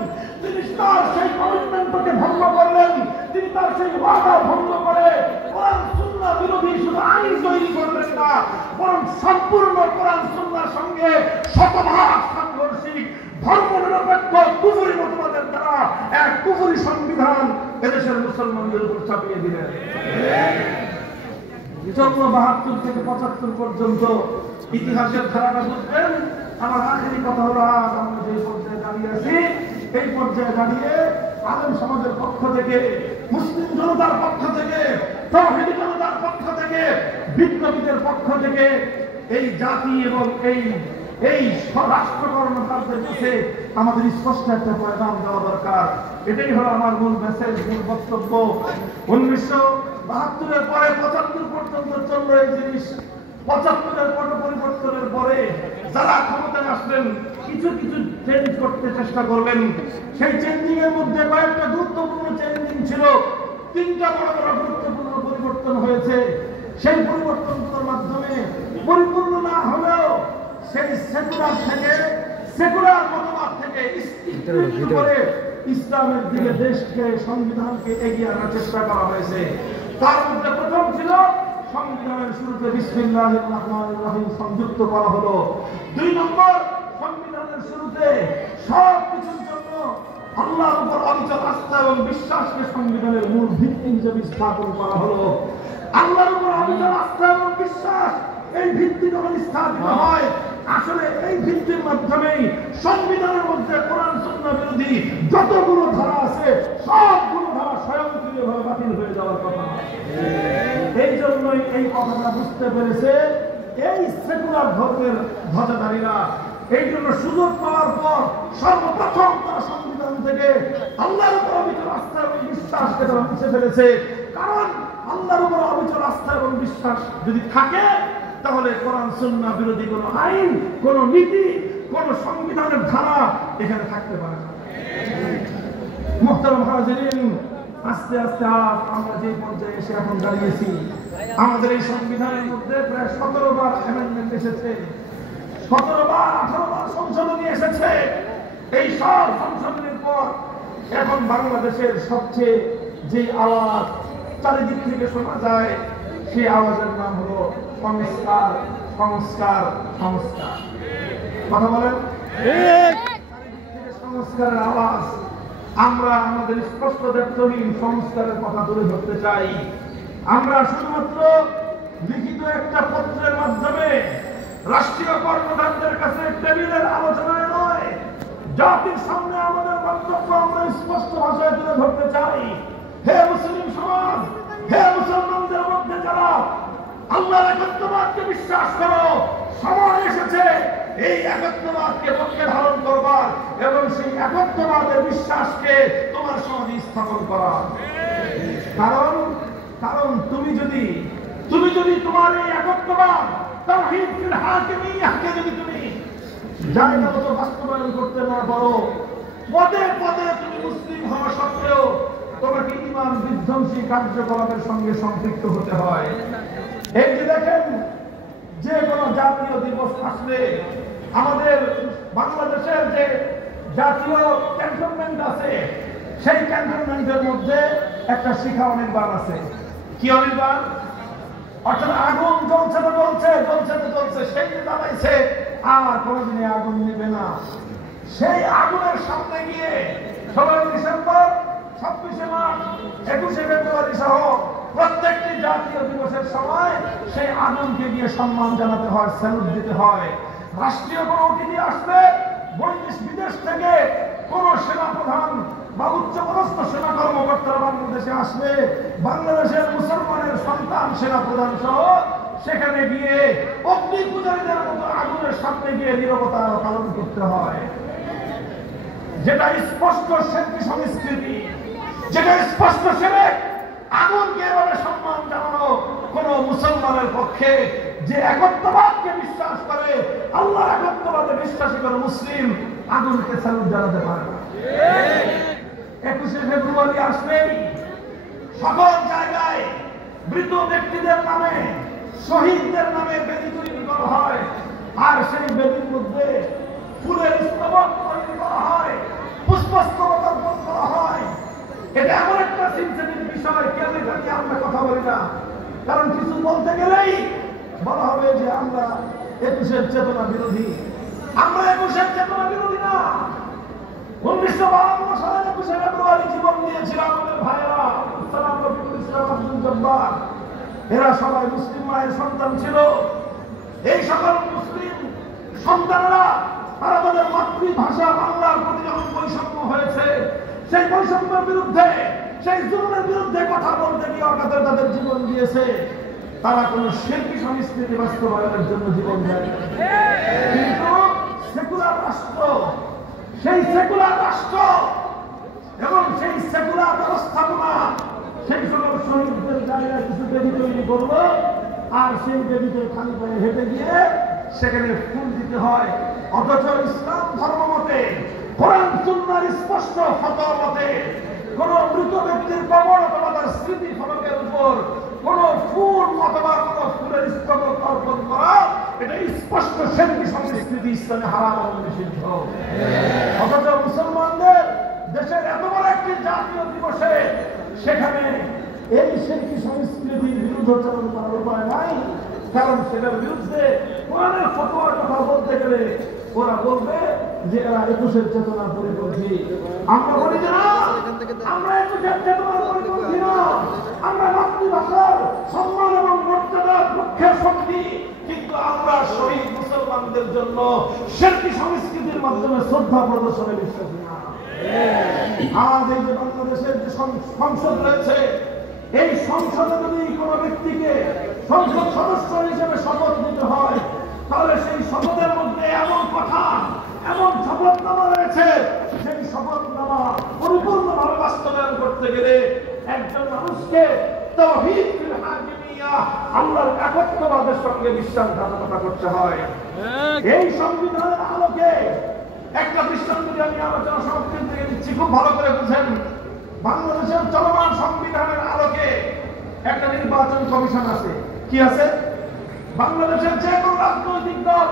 তিনি তার সেই কমিটমেন্টকে ভঙ্গ করলেন, তিনি তার সেই ওয়াদা ভঙ্গ করে কোরআন সুন্নাহ বিরোধী শুধু আইন তৈরি করলেন না, বরং সম্পূর্ণ কোরআন সুন্নাহর সঙ্গে শতভাগ সাংঘর্ষিক ধর্মনিরপেক্ষ কুফরি মতবাদের দ্বারা এক কুফরি সংবিধান এদেশের মুসলমানদের উপর চাপিয়ে দিলেন। 72 থেকে 75 পর্যন্ত ইতিহাসের ধারাটা বুঝবেন। আমার আখেরি কথা হলো, আজ আমরা যে পর্যায়ে দাঁড়িয়ে আছি, এই পর্যায়ে দাঁড়িয়ে আলেম সমাজের পক্ষ থেকে, মুসলিম জনতার পক্ষ থেকে, তাওহীদি জনতার পক্ষ থেকে, বিপ্লবীদের পক্ষ থেকে এই জাতি এবং এই রাষ্ট্রকর্মকারদের কাছে আমাদের স্পষ্ট একটা পয়গাম দেওয়া দরকার। এটাই হলো আমার মূল মেসেজ, মূল বক্তব্য। 1972-এর পরে 75 পর্যন্ত চলল এই জিনিস। 75-এর পট পরিবর্তনের পরে যারা ক্ষমতায় আসলেন কিছু কিছু চেঞ্জ করতে চেষ্টা করলেন। সেই চেঞ্জিং এর মধ্যে কয়েকটা গুরুত্বপূর্ণ চেঞ্জিং ছিল, 3টা বড় বড় গুরুত্বপূর্ণ পরিবর্তন হয়েছে। সেই পরিবর্তনগুলোর মাধ্যমে পরিপূর্ণ না হলেও সেই সেকুলার থেকে, সেকুলার মতবাদ থেকে করে ইসলামের দিকে দেশকে, সংবিধানকে এগিয়ে আনার চেষ্টা করা হয়েছে। তার মধ্যে প্রথম ছিল সংবিধানের শুরুতে বিসমিল্লাহির রহমানির রহিম সংযুক্ত করা হলো। 2 নম্বর, সংবিধানের শুরুতে সব কিছুর জন্য আল্লাহর উপর অবিচল আস্থা এবং বিশ্বাসকে সংবিধানের মূল ভিত্তি হিসেবে স্থাপন করা হলো। আল্লাহর উপর অবিচল আস্থা এবং বিশ্বাস, এই ভিত্তি যখন স্থাপিত হয়, আসলে এই ভিত্তির মাধ্যমেই সংবিধানের মধ্যে কোরআন সুন্নাহ বিরোধী যতগুলো ধারা আছে সবগুলো ধারা স্বয়ংক্রিয়ভাবে বাতিল হয়ে যাওয়ার কথা। এই জন্যই এই কথাটা বুঝতে পেরেছে এই সেকুলার ধর্মের ধ্বজাধারীরা। এই জন্য সুযোগ পাওয়ার পর সর্বপ্রথম তারা সংবিধান থেকে আল্লাহর উপর অবিচল আস্থা এবং বিশ্বাসকে তারা মুছে ফেলেছে। কারণ আল্লাহর উপর অবিচল আস্থা এবং বিশ্বাস যদি থাকে, তাহলে কোরআন সুন্নাহ বিরোধী কোনো আইন, কোনো নীতি, কোনো সংবিধানের ধারা এখানে থাকতে পারে না। মুহতারাম হাজিরিন, আস্তে আস্তে আমরা যে পর্যায়ে এসে এখন দাঁড়িয়েছি, আমাদের এই সংবিধানের মধ্যে প্রায় 17 বার অ্যামেন্ডমেন্ট এসেছে, 17 বার 18 বার সংশোধনী এসেছে। হয়েছে। এই সব সংশোধনের পর এখন বাংলাদেশের সবচেয়ে যে আওয়াজ চারিদিক থেকে শোনা যায়, সেই আওয়াজের নাম হলো সংস্কার, সংস্কার, সংস্কার। কথা বলেন, সংস্কারের আওয়াজ। আমরা আমাদের স্পষ্ট দায়িত্বহীন সংস্কারের কথা তুলে ধরতে চাই। আমরা শুধুমাত্র লিখিত একটা পত্রের মাধ্যমে রাষ্ট্রীয় কর্মকর্তাদের কাছে টেবিলের আলোচনায় নয়, জাতির সামনে আমাদের বক্তব্য আমরা স্পষ্ট ভাষায় তুলে ধরতে চাই। হে মুসলিম সমাজ, হে মুসলমানদের মধ্যে যারা আল্লাহর একত্ববাদকে বিশ্বাস করো, সময় এসেছে এই একত্ববাদকে পক্ষে ধারণ করবার এবং সেই একত্ববাদের বিশ্বাসকে তোমার সমাজে স্থাপন করার। কারণ তুমি যদি তোমার এই একত্ববাদ তাওহীদ ফিল হাকিমিয়াহকে যদি তুমি জায়গাগত বাস্তবায়ন করতে না পারো, পদে পদে তুমি মুসলিম হওয়া সত্ত্বেও তোমাকে ঈমান বিধ্বংসী কার্যকলাপের সঙ্গে সম্পৃক্ত হতে হয়। এই যে দেখেন, যে কোনো জাতীয় দিবস আসলে আমাদের বাংলাদেশের যে জাতীয় ক্যান্টনমেন্ট আছে, সেই ক্যান্টনমেন্টের মধ্যে একটা শিখা অনির্বাণ আছে। কি অনির্বাণ? অর্থাৎ আগুন জ্বলছে তো জ্বলছে, জ্বলছে তো জ্বলছে, সেই যে দাঁড়াইছে আর কোনোদিনে আগুন নেবে না। সেই আগুনের সামনে গিয়ে 16 ডিসেম্বর, 26শে মার্চ, 21শে ফেব্রুয়ারি সহ প্রত্যেকটি জাতীয় দিবসের সময় সেই আগুনকে গিয়ে সম্মান জানাতে হয়, স্যালুট দিতে হয়। রাষ্ট্রীয় কোনো অতিথি আসলে, বিদেশ থেকে কোন সেনাপ্রধান বা উচ্চপদস্থ সেনা কর্মকর্তারা বাংলাদেশে আসলে বাংলাদেশের মুসলমানের সন্তান সেনাপ্রধান সহ সেখানে গিয়ে অগ্নি পূজারীদের মতো আগুনের সামনে গিয়ে নীরবতা পালন করতে হয়। যেটা স্পষ্ট শিরকি সংস্কৃতি, যেটা স্পষ্ট শিরক। আগুনকে এভাবে সম্মান জানানো কোন মুসলমানের পক্ষে, যে একত্ববাদকে বিশ্বাস করে, আল্লাহর একত্ববাদে বিশ্বাসী করে মুসলিম, আগুনকে স্যালুট জানাতে পারে না। 21শে ফেব্রুয়ারি আসলেই সকল জায়গায় মৃত ব্যক্তিদের নামে, শহীদদের নামে বেদি তৈরি করা হয়, আর সেই বেদির মধ্যে ফুলের স্তবক তৈরি করা হয়, পুষ্পস্তবক অর্পণ করা হয়। এটা এমন একটা সেনসিটিভ বিষয়, কেন এটা নিয়ে আমরা কথা বলি না? কারণ কিছু বলতে গেলেই বলা হবে যে আমরা 21-এর চেতনা বিরোধী। আমরা 21-এর চেতনা বিরোধী না। 1952 সালে 21শে ফেব্রুয়ারি জীবন দিয়েছিল আমাদের ভাইয়েরা, ইসলাম রফিকুল ইসলাম আব্দুল জব্বার। এরা সবাই মুসলিম মায়ের সন্তান ছিল। এই সকল মুসলিম সন্তানরা তারা তাদের মাতৃভাষা বাংলার প্রতি যখন বৈষম্য হয়েছে, সেই বৈষম্যের বিরুদ্ধে, সেই জুলুমের বিরুদ্ধে কথা বলতে গিয়ে অকাতরে তাদের জীবন দিয়েছে। তারা কোন শিরকি সংস্কৃতি বাস্তবায়নের জন্য জীবন দেয়। কিন্তু সেকুলার রাষ্ট্র, সেই সেকুলার রাষ্ট্র এবং সেই সেকুলার ব্যবস্থাপনা সেই সকল শহীদদের জায়গায় কিছু বেদি তৈরি করলো, আর সেই বেদিতে খালি পায়ে হেঁটে গিয়ে সেখানে ফুল দিতে হয়। অথচ ইসলাম ধর্ম মতে, কোরআন সুন্নাহর স্পষ্ট ফতোয়া মতে কোন মৃত ব্যক্তির কবর অথবা তার স্মৃতি ফলকের উপর কোন ফুল অথবা কোন ফুলের স্তবক অর্পণ করা, এটা স্পষ্ট শিরকি সংস্কৃতি, ইসলামে হারাম এবং নিষিদ্ধ। অথচ মুসলমানদের দেশের এত বড় একটি জাতীয় দিবসে সেখানে এই শিরকি সংস্কৃতির বিরুদ্ধাচরণ করার উপায় নাই। কারণ সেটার বিরুদ্ধে কোরআনের ফতোয়ার কথা বলতে গেলে ওরা বলবে যে এরা 21-এর চেতনার পরিপন্থী। আমরা বলি যে না, আমরা 21-এর চেতনার পরিপন্থী না, আমরা মাতৃভাষার সম্মান এবং মর্যাদার পক্ষের শক্তি। কিন্তু আমরা শহীদ মুসলমানদের জন্য শিরকি সংস্কৃতির মাধ্যমে শ্রদ্ধা প্রদর্শনে বিশ্বাসী না। আজ এই যে বাংলাদেশের যে সংসদ রয়েছে, এই সংসদে যদি কোনো ব্যক্তিকে সংসদ সদস্য হিসেবে শপথ নিতে হয়, তাহলে সেই শপথের মধ্যে এমন কথা, এমন শপথনামা রয়েছে, সেই শপথনামা পরিপূর্ণভাবে বাস্তবায়ন করতে গেলে একজন মানুষকে তাওহীদ ফিল হাকিমিয়াহ, আল্লাহর একত্ববাদের সঙ্গে বিশ্বাসঘাতকতা করতে হয়। এই সংবিধানের আলোকে একটা দৃষ্টান্ত দিয়ে আমি আলোচনা সমাপ্তি থেকে দিচ্ছি, খুব ভালো করে বুঝেন। বাংলাদেশের চলমান সংবিধানের আলোকে একটা নির্বাচন কমিশন আছে। কি আছে? বাংলাদেশের যে কোনো রাজনৈতিক দল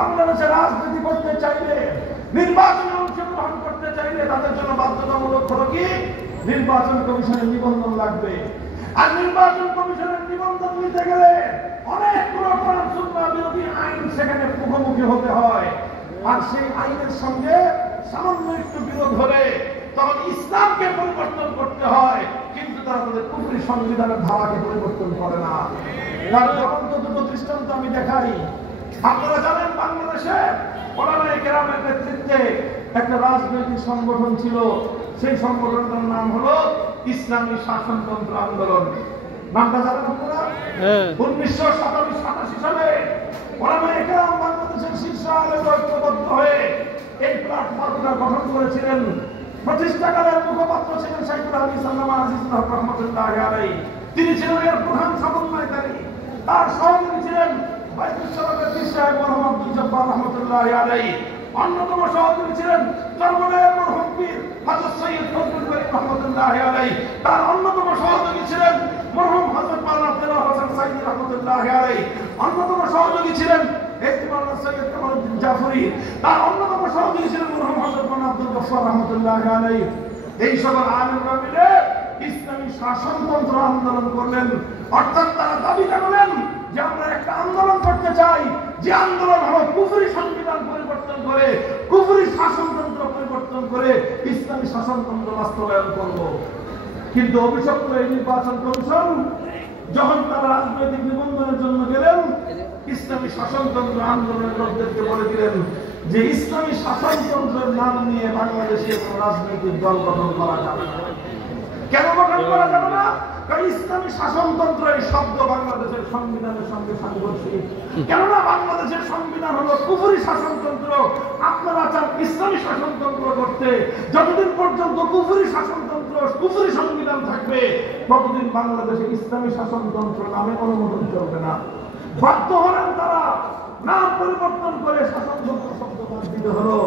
বাংলাদেশে রাজনীতি করতে চাইলে হলো কি নির্বাচন কমিশনের নিবন্ধন লাগবে। আর নির্বাচন কমিশনের নিবন্ধন নিতে গেলে অনেকগুলো কোরআন সুন্নাহ বিরোধী আইন সেখানে মুখোমুখি হতে হয়। আর সেই আইনের সঙ্গে সামান্য একটু বিরোধ হলে তখন ইসলামকে পরিবর্তন করতে হয়, কিন্তু তারা তাদের কুফরি সংবিধানের ধারাকে পরিবর্তন করে না। তার জ্বলন্ত দুটো দৃষ্টান্ত আমি দেখাই। আপনারা জানেন বাংলাদেশে ওলামায়ে কেরামের নেতৃত্বে একটা রাজনৈতিক সংগঠন ছিল। সেই সংগঠনটার নাম হলো ইসলামী শাসনতন্ত্র আন্দোলন। নামটা জানেন আপনারা? 1987 সালে ওলামায়ে কেরাম বাংলাদেশের শীর্ষ আলেম ঐক্যবদ্ধ হয়ে এই প্ল্যাটফর্মটা গঠন করেছিলেন। প্রতিষ্ঠাকালের মুখপাত্র ছিলেন শাইখুল হাদিস আল্লামা আজিজুল হক রাহমাতুল্লাহি আলাইহি। তিনি ছিলেন এর প্রধান সমন্বয়কারী। তার সহযোগী ছিলেন বাইতুল সালামের পীর সাহেব মরহুম আব্দুল জব্বার রাহমাতুল্লাহি আলাইহি। অন্যতম সহযোগী ছিলেন চরমনায়ের মরহুম পীর হযরত সৈয়দ ফজলুল করিম রাহমাতুল্লাহি আলাইহি। তার অন্যতম সহযোগী ছিলেন মরহুম হযরত মাওলানা দেলোয়ার হোসেন সাইদি রাহমাতুল্লাহি আলাইহি। অন্যতম সহযোগী ছিলেন মাওলানা সৈয়দ কামালউদ্দিন জাফরি। তার অন্যতম সহযোগী ছিলেন মরহুম হযরত মাওলানা আব্দুল গফফার রাহমাতুল্লাহি আলাইহি। এই সকল আলেমরা মিলে ইসলামী শাসনতন্ত্র আন্দোলন করলেন। অর্থাৎ তারা দাবি জানালেন যে আমরা একটা আন্দোলন করতে চাই, যে আন্দোলন হলো কুফরি সংবিধান পরিবর্তন করে, কুফরি শাসনতন্ত্র পরিবর্তন করে ইসলামী শাসনতন্ত্র বাস্তবায়ন করব। কিন্তু অভিশপ্ত এই নির্বাচন কমিশন যখন তারা রাজনৈতিক নিবন্ধনের জন্য গেলেন, ইসলামী শাসনতন্ত্র আন্দোলনের লোকদেরকে বলে দিলেন যে ইসলামী শাসনতন্ত্রের নাম নিয়ে বাংলাদেশে কোনো রাজনৈতিক দল গঠন করা যাবে না। কেন গঠন করা যাবে না? কারণ ইসলামী শাসনতন্ত্র এই শব্দ বাংলাদেশের সংবিধানের সঙ্গে সাংঘর্ষিক। কেননা বাংলাদেশের সংবিধান হলো কুফরি শাসনতন্ত্র। আপনারা চান ইসলামী শাসনতন্ত্র করতে, যতদিন পর্যন্ত কুফরি শাসনতন্ত্র, কুফরি সংবিধান থাকবে ততদিন বাংলাদেশে ইসলামী শাসনতন্ত্র নামে অনুমোদন চলবে না। বাধ্য হলেন তারা নাম পরিবর্তন করে শাসনতন্ত্র শব্দ বাদ দিতে হলো।